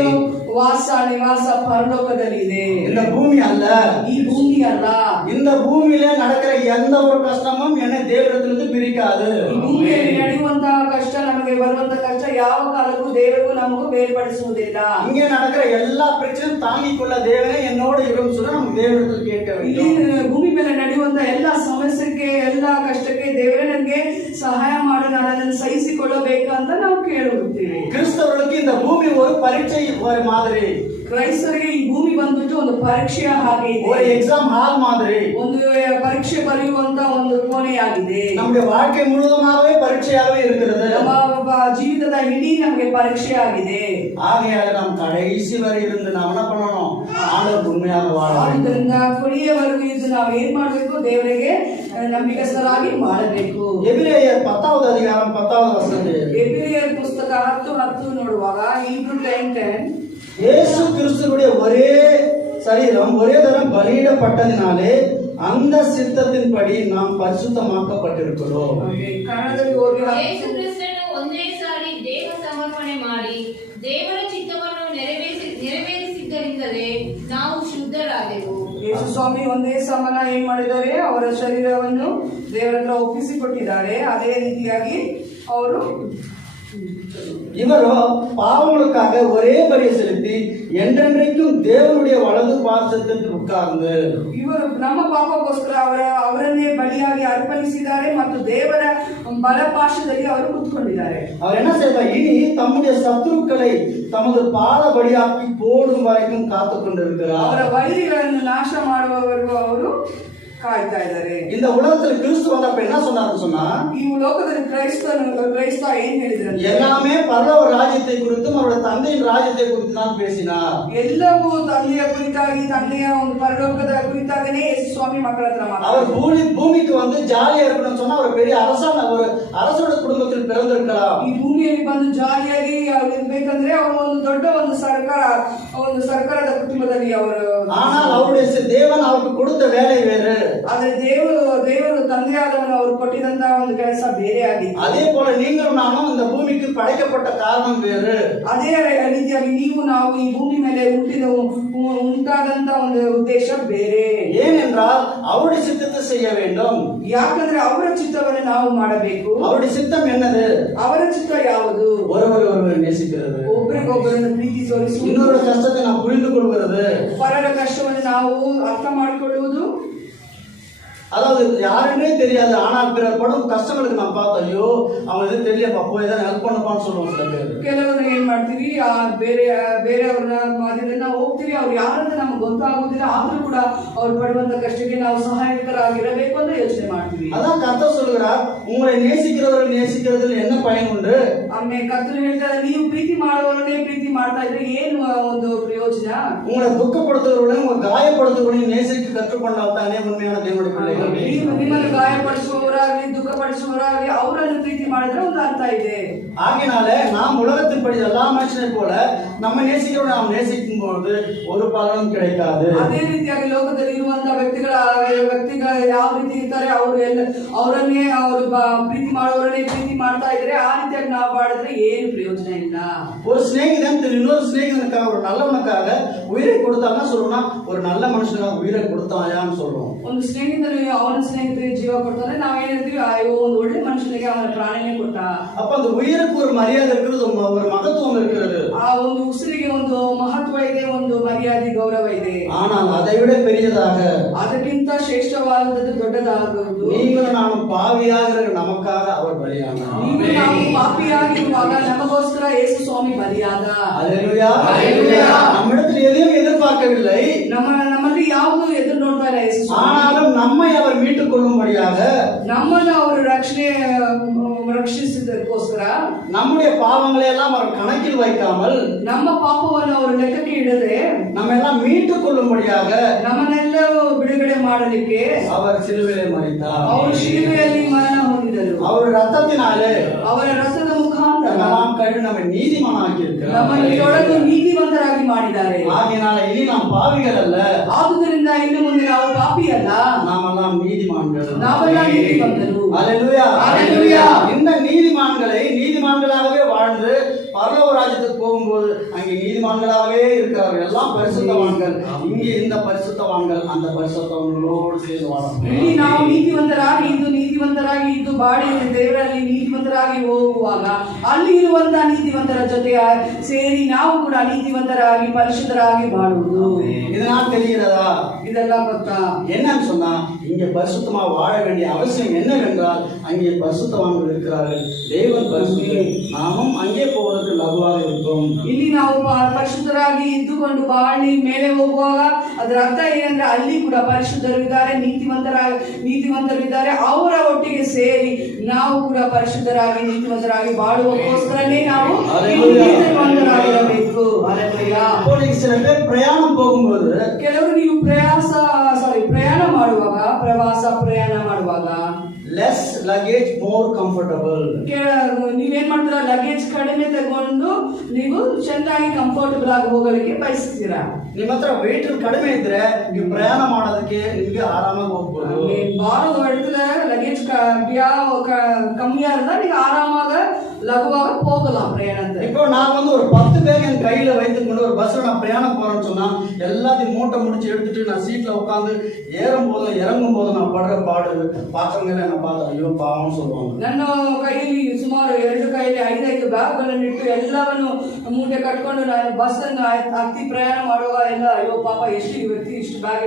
ನಿವಾಸ ಪರಲೋಕದಲ್ಲಿ ಇದೆ. இந்த பூமி அல்ல, ಈ ಭೂಮಿ ಅಲ್ಲ. இந்த பூமியில நடக்கிற எந்த ஒரு கஷ்டமும் என்னை தேவனிடத்திலிருந்து பிரிக்காது. ಈ ಭೂಮಿಯಲ್ಲಿ ನಡೆಯುವಂತಹ ಕಷ್ಟ, ನಮಗೆ ಬರುವಂತಹ ಕಷ್ಟ ಯಾವ ಕಾಲಕ್ಕೂ ದೇವರಿಗೂ ನಮಗೂ ಬೇರ್ಪಡಿಸುವುದಿಲ್ಲ. இங்கே நடக்கிற எல்லா பிரச்சனையும் தாங்கிக் கொள்ள தேவனே என்னோடு இரும் சொல்ல நம்ம தேவனிடத்தில் கேட்க ಇಲ್ಲಿ வேண்டும். ಭೂಮಿ ಮೇಲೆ ನಡೆಯುವಂತ ಎಲ್ಲಾ ಸಮಸ್ಯೆಗೆ ಎಲ್ಲಾ ಕಷ್ಟಕ್ಕೆ ದೇವರೇ ನನಗೆ ಸಹಾಯ ಮಾಡು, ನಾನು ಅದನ್ನು ಸಹಿಸಿಕೊಳ್ಳಬೇಕಂತ ನಾವು ಕೇಳುತ್ತೀವಿ. கிறிஸ்தவர்களுக்கு இந்த பூமி ஒரு பரீட்சை ஒரு மாதிரி, ಕ್ರೈಸ್ತರಿಗೆ ಈ ಭೂಮಿ ಬಂದ್ಬಿಟ್ಟು ಒಂದು ಪರೀಕ್ಷೆಯ ಹಾಗೆ ஒரு ಇದೆ, எக்ஸாம் ஹால் மாதிரி. ಒಂದು ಪರೀಕ್ಷೆ ಬರೆಯುವಂತ ಒಂದು ಕೋಣೆಯಾಗಿದೆ. நம்முடைய வாழ்க்கை முழுவதுமாகவே பரீட்சையாகவே இருக்கிறது. ನಮ್ಮ ಜೀವಿತದ ಇಡೀ ನಮಗೆ ಪರೀಕ್ಷೆ ಆಗಿದೆ. ஆகையால நாம் கடைசி வரை இருந்து நாம் என்ன பண்ணணும்? ஆண்டவருக்கு உண்மையாக வாழ வேண்டும். ಆದ್ದರಿಂದ ಕೊನೆಯವರೆಗೂ ಇದು ನಾವು ಏನ್ ಮಾಡ್ಬೇಕು? ದೇವರಿಗೆ ನಂಬಿಕಸ್ಥರಾಗಿ ಮಾಡಬೇಕು. எபிரேயர் 10வது அதிகாரம் 10வது வசனம். ಎಬ್ರಿಯರ ಪುಸ್ತಕ 10:10 ನೋಡುವಾಗ Hebrew 10:10 இயேசு கிறிஸ்துவுடைய ஒரே சரீரம் ஒரே தரம் பலியிடப்பட்டதினாலே அந்த சித்தத்தின்படி நாம் பரிசுத்தமாக்கப்பட்டிருக்கிறோம். ಕನ್ನಡದಲ್ಲಿ ಓದಿ ಯೇಸು ಕ್ರಿಸ್ತನು ಒಂದೇ ಸಾರಿ ದೇಹ ಸಮರ್ಪಣೆ ಮಾಡಿ ದೇವರ ಚಿತ್ತವನ್ನು ನೆರವೇರಿಸಿದ್ದರಿಂದಲೇ ನಾವು ಶುದ್ಧರಾದೆವು. ಯೇಸು ಸ್ವಾಮಿ ಒಂದೇ ಸಮಾನ ಏನ್ ಮಾಡಿದ್ದಾರೆ? ಅವರ ಶರೀರವನ್ನು ದೇವರ ಹತ್ರ ಒಪ್ಪಿಸಿಕೊಟ್ಟಿದ್ದಾರೆ. ಅದೇ ರೀತಿಯಾಗಿ ಅವರು இவரோ பாவங்களுக்காக ஒரே பலியை செலுத்தி என்றென்றைக்கும் தேவனுடைய வலது பார்சத்தில் உட்கார்ந்து ಇವರು ನಮ್ಮ ಪಾಪಕ್ಕೋಸ್ಕರ ಅವರನ್ನೇ ಬಲಿಯಾಗಿ ಅರ್ಪಣಿಸಿದ್ದಾರೆ ಮತ್ತು ದೇವರ ಬಲಪಾರ್ಶ್ವದಲ್ಲಿ ಅವರು ಕುತ್ಕೊಂಡಿದ್ದಾರೆ. அவர் என்ன செய்தார்? இனி தம்முடைய சத்துருக்களை தமது பாதபடியாக்கி போடும் வரைக்கும் காத்து கொண்டிருக்கிறார். ಅವರ ವೈರಿಗಳನ್ನು ನಾಶ ಮಾಡುವವರೆಗೂ ಅವರು ಕಾಯ್ತಾ ಇದ್ದಾರೆ. இந்த உலகத்தில் கிறிஸ்து வந்தப்ப என்ன சொன்னார்னு சொன்னா, ಈ ಲೋಕದಲ್ಲಿ ಕ್ರೈಸ್ತ ಏನ್ ಹೇಳಿದ್ರು? எல்லாமே பரலோக ராஜ்யத்தை குறித்தும் அவருடைய தந்தையின் ராஜ்யத்தை குறித்து தான் பேசினார். ಎಲ್ಲವೂ ತಂದೆಯ ಕುರಿತಾಗಿ, ತಂದೆಯ ಒಂದು ಪರಲೋಕದ ಕುರಿತಾಗನೇ ಯೇಸು ಸ್ವಾಮಿ ಮಕ್ಕಳ ಹತ್ರ அவர் ಮಾತಾಡ್ತಾರೆ. பூமிக்கு வந்து ஜாலியா இருக்கணும்னு சொன்னா ஒரு பெரிய அரசோட குடும்பத்தில் பிறந்திருக்கலாம். ಈ ಭೂಮಿಯಲ್ಲಿ ಬಂದು ಜಾಲಿಯಾಗಿ ಅವ್ರು ಇರ್ಬೇಕಂದ್ರೆ ಅವರು ಒಂದು ದೊಡ್ಡ ಒಂದು ಸರ್ಕಾರದ ಕುಟುಂಬದಲ್ಲಿ ಅವರು. ஆனால் அவருடைய தேவன் அவருக்கு கொடுத்த வேலை வேறு. ಆದ್ರೆ ದೇವರು ತಂದೆಯಾದವನು ಅವರು ಕೊಟ್ಟಿದಂತಹ ಒಂದು ಕೆಲಸ ಬೇರೆ ಆಗಿತ್ತು. அதே போல நீங்களும் நானும் இந்த பூமிக்கு படைக்கப்பட்ட காரணம் வேறு. ಅದೇ ರೀತಿಯಾಗಿ ನಾವು ಈ ಭೂಮಿ ಮೇಲೆ ಉಂಟಾದಂತ ಒಂದು ಉದ್ದೇಶ ಬೇರೆ. ஏனென்றால் அவருடைய சித்தத்தை செய்ய வேண்டும். ಯಾಕಂದ್ರೆ ಅವರ ಚಿತ್ತವನ್ನು ನಾವು ಮಾಡಬೇಕು. அவருடைய சித்தம் என்னது? ಅವರ ಚಿತ್ತ ಯಾವುದು? ஒருவர் நேசிக்கிறது, ಒಬ್ಬರಿಗೊಬ್ಬರನ್ನು ಪ್ರೀತಿ ತೋರಿಸುವುದು, இன்னொரு கஷ்டத்தை நாம் புரிந்து கொள்கிறது, ಪರರ ಕಷ್ಟವನ್ನು ನಾವು ಅರ್ಥ ಮಾಡಿಕೊಳ್ಳುವುದು. அதாவது யாருன்னே தெரியாது, ஆனால் பிறர் படும் கஷ்டங்களுக்கு நம்ம பார்த்தோம், ஐயோ அவங்க எதுவும் தெரியலப்பா, போய் தான் ஹெல்ப் பண்ணப்பான்னு சொல்லுவோம் சில பேர். ಕೆಲವರು ಏನ್ ಮಾಡ್ತೀವಿ? ಬೇರೆಯವ್ರನ್ನ ಮಾಧ್ಯಮದಿಂದ ಹೋಗ್ತೀವಿ, ಅವ್ರು ಯಾರಂತ ನಮ್ಗೆ ಗೊತ್ತಾಗುದಿಲ್ಲ, ಆದ್ರೂ ಕೂಡ ಅವ್ರು ಪಡುವಂತ ಕಷ್ಟಕ್ಕೆ ನಾವು ಸಹಾಯಕರಾಗಿರಬೇಕು ಅಂತ ಯೋಚನೆ ಮಾಡ್ತೀವಿ. அதான் கர்த்தர் சொல்கிறார், உங்களை நேசிக்கிறவர்கள் நேசிக்கிறதுல என்ன பயன் உண்டு? ಆಮೇಲೆ ಕರ್ತರು ಹೇಳ್ತಾರೆ, ನೀವು ಪ್ರೀತಿ ಮಾಡುವವರನ್ನೇ ಪ್ರೀತಿ ಮಾಡ್ತಾ ಇದ್ರೆ ಏನು ಒಂದು ಪ್ರಯೋಜನ? உங்களை துக்கப்படுத்துவர்களையும் உங்களை காயப்படுத்துவர்களையும் நேசிக்க கற்றுக்கொண்டால் தானே உண்மையான தேவனுடைய பிள்ளைகள். ನಿಮ್ಮನ್ನು ಗಾಯಪಡಿಸುವವರಾಗಲಿ ದುಃಖಪಡಿಸುವವರಾಗಲಿ ಅವರನ್ನು ಪ್ರೀತಿ ಮಾಡಿದ್ರೆ ಒಂದು ಅರ್ಥ ಇದೆ. ஆகினால நாம் உலகத்தின் படி எல்லா மனுஷனை போல நம்ம நேசிக்கிறவரை நாம் நேசிக்கும் பொழுது ஒரு பலனும் கிடைக்காது. ಅದೇ ರೀತಿಯಾಗಿ ಲೋಕದಲ್ಲಿ ಇರುವಂತಹ ವ್ಯಕ್ತಿಗಳು ಯಾವ ರೀತಿ ಇರ್ತಾರೆ, ಅವರನ್ನೇ ಅವರು ಪ್ರೀತಿ ಮಾಡುವವರನ್ನೇ ಪ್ರೀತಿ ಮಾಡ್ತಾ ಇದ್ರೆ ಆ ರೀತಿಯಾಗಿ ನಾವು ಮಾಡಿದ್ರೆ ಏನು ಪ್ರಯೋಜನ ಇಲ್ಲ. ஒரு சிநேகிதன் இன்னொரு சிநேகிதனுக்காக ஒரு நல்லவனுக்காக உயிரை கொடுத்தாங்கன்னா சொல்லணும்னா ஒரு நல்ல மனுஷனுக்காக உயிரை கொடுத்தாயான்னு சொல்றோம். ಒಂದು ಸ್ನೇಹಿತರು ಅವನ ಸ್ನೇಹಿತರಿಗೆ ಜೀವ ಕೊಡ್ತಾನೆ, ನಾವ್ ಏನ್ ಹೇಳ್ತೀವಿ, ಅಯ್ಯೋ ಒಂದು ಒಳ್ಳೆ ಮನುಷ್ಯನಿಗೆ ಅವನ ಪ್ರಾಣನೇ ಕೊಟ್ಟ. அப்ப அந்த உயிருக்கு ஒரு மரியாதை இருக்கிறது, ஒரு மகத்துவம் இருக்கிறது. ಆ ಒಂದು ಉಸಿರಿಗೆ ಒಂದು ಮಹತ್ವ ಇದೆ, ಒಂದು ಮರ್ಯಾದೆ ಗೌರವ ಇದೆ. ஆனால் அதை விட பெரியதாக ಅದಕ್ಕಿಂತ ಶ್ರೇಷ್ಠವಾದದ್ದು ದೊಡ್ಡದಾಗುವುದು, நீங்களும் நானும் பாவியாக நமக்காக அவர் பலியானார். ನಾವು ಪಾಪಿಯಾಗಿರುವಾಗ ನಮಗೋಸ್ಕರ ಯೇಸು ಸ್ವಾಮಿ ಬಲಿಯಾದ. அல்லேலூயா. நம்மிடத்தில் எதையும் எதிர்பார்க்கவில்லை, ನಮ್ಮಲ್ಲಿ ಯಾವುದು ಎದುರು ನೋಡ್ತಾ ಇಲ್ಲ ಯೇಸು ಸ್ವಾಮಿ. ஆனாலும் நம்மை அவர் மீட்டுக் கொள்ளும்படியாக ನಮ್ಮನ್ನು ಅವರು ರಕ್ಷಿಸಿದಕ್ಕೋಸ್ಕರ நம்முடைய பாவங்களை எல்லாம் அவர் கணக்கில் வைக்காமல் ನಮ್ಮ ಪಾಪವನ್ನು ಅವರು ಲೆಕ್ಕಕ್ಕೆ ಇಡದೆ நம்ம எல்லாம் மீட்டுக் கொள்ளும்படியாக ನಮ್ಮನ್ನೆಲ್ಲ ಬಿಡುಗಡೆ ಮಾಡಲಿಕ್ಕೆ அவர் சிலுவையிலே மரித்தார். ಅವರು ಶಿಲುಬೆಯಲ್ಲಿ ಮರಣ ಹೊಂದಿದರು. அவர் ரத்தத்தினாலே ಅವರ ರಸದ ಮುಖಾಂತರ நாம் கழுவி நம்மை நீதிமானாக்கி இருக்கிறார். ನಮ್ಮನ್ನು ತೊಳೆದು ನೀತಿವಂತರಾಗಿ ಮಾಡಿದ್ದಾರೆ. ஆகையினால இனி நாம் பாவிகள் அல்ல, ಆದುದರಿಂದ ಇನ್ನು ಮುಂದೆ ನಾವು ಪಾಪಿ ಅಲ್ಲ, நாமெல்லாம் நீதிமான்கள். ನಾವೆಲ್ಲ ನೀತಿವಂತರು. அல்லேலூயா. அல்லேலூயா. இந்த நீதிமான்களை நீதிமான்களாகவே வாழ்ந்து பரலோக ராஜ்யத்துக்கு போகும்போது அங்கே நீதிமான்களாகவே இருக்கிறார்கள், எல்லாம் பரிசுத்தவான்கள். இங்கே இந்த பரிசுத்தவான்கள் அந்த பரிசுத்தவான்களோடு சேர்ந்து வாழ. ಇಲ್ಲಿ ನಾವು ನೀತಿವಂತರಾಗಿ ಇದ್ದು ಬಾಳಿ ದೇವರಲ್ಲಿ ನೀತಿವಂತ ನೀತಿವಂತರಾಗಿ ಹೋಗುವಾಗ ಅಲ್ಲಿ ಇರುವಂತಹ ನೀತಿವಂತರ ಜೊತೆ ಸೇರಿ ನಾವು ಕೂಡ ನೀತಿವಂತರಾಗಿ ಪರಿಶುದ್ಧರಾಗಿ ಬಾಳುವುದು. இதனால் தெரிகிறதா? இதெல்லாம் பார்த்தா என்னன்னு சொன்னா, இங்கே பரிசுத்தமா வாழ வேண்டிய அவசியம் என்னவென்றால் அங்கே பரிசுத்தவான்கள் இருக்கிறார்கள். தேவன் பரிசுத்தர், நாமும் அங்கே போவதற்கு லகுவாக இருக்கும். ಇಲ್ಲಿ ನಾವು ಪರಿಶುದ್ಧರಾಗಿ ಇದ್ದುಕೊಂಡು ಬಾಳಿ ಮೇಲೆ ಹೋಗುವಾಗ ಅದರ ಅರ್ಥ ಏನಂದ್ರೆ ಅಲ್ಲಿ ಕೂಡ ಪರಿಶುದ್ಧರು ಇದ್ದಾರೆ, ನೀತಿವಂತರು ಇದ್ದಾರೆ. ಅವರ ಒಟ್ಟಿಗೆ ಸೇರಿ ನಾವು ಕೂಡ ಪರಿಶುದ್ಧರಾಗಿ ನೀತಿವಂತರಾಗಿ ಬಾಳುವಕ್ಕೋಸ್ಕರನೇ ನಾವು ನೀತಿವಂತರಾಗಿರಬೇಕು. அப்போ நீங்க சில பேர் பிரயாணம் போகும்போது, ಕೆಲವರು ನೀವು ಪ್ರಯಾಣ ಮಾಡುವಾಗ ಲೆಸ್ ಲಗೇಜ್ ಮೋರ್ ಕಂಫರ್ಟಬಲ್. ನೀವೇನ್ ಮಾಡ್ತೀರಾ, ಲಗೇಜ್ ಕಡಿಮೆ ತಗೊಂಡು ನೀವು ಚೆನ್ನಾಗಿ ಕಂಫರ್ಟಬಲ್ ಆಗಿ ಹೋಗಲಿಕ್ಕೆ ಬಯಸ್ತೀರಾ. ನಿಮ್ಮ ಹತ್ರ ವೆಯ್ಟ್ ಕಡಿಮೆ ಇದ್ರೆ ನೀವು ಪ್ರಯಾಣ ಮಾಡೋದಕ್ಕೆ ನಿಮಗೆ ಆರಾಮಾಗಿ ಹೋಗ್ಬೋದು. பாரத இடத்துல லகேஜ் கம்மியா இருந்தா நீங்க ஆறாமாக லகுவாக போகலாம் பிரயாணத்தை. இப்போ நான் வந்து ஒரு 10 பேக் என் கையில வைத்துக்கொண்டு ஒரு பஸ்ல நான் பிரயாணம் போறேன்னு சொன்னா எல்லாத்தையும் மூட்டை முடிச்சு எடுத்துட்டு நான் சீட்ல உட்காந்து ஏறும் போதும் இறங்கும் போதும் நான் படுற பாடு பாக்குறவங்க என்ன பார்த்து ஐயோ பாவம் சொல்லுவாங்க. ನನ್ನ ಕೈಯಲ್ಲಿ ಸುಮಾರು 2 ಕೈಯಲ್ಲಿ 5 ಬ್ಯಾಗ್ಗಳನ್ನು ಇಟ್ಟು ಎಲ್ಲವನ್ನು ಮೂಟೆ ಕಟ್ಕೊಂಡು ನಾನು ಬಸ್ ಅನ್ನು ಹತ್ತಿ ಪ್ರಯಾಣ ಮಾಡುವಾಗ ಎಲ್ಲ ಅಯ್ಯೋ ಪಾಪ ಎಷ್ಟು ಈ ವ್ಯಕ್ತಿ ಇಷ್ಟು ಬ್ಯಾಗ್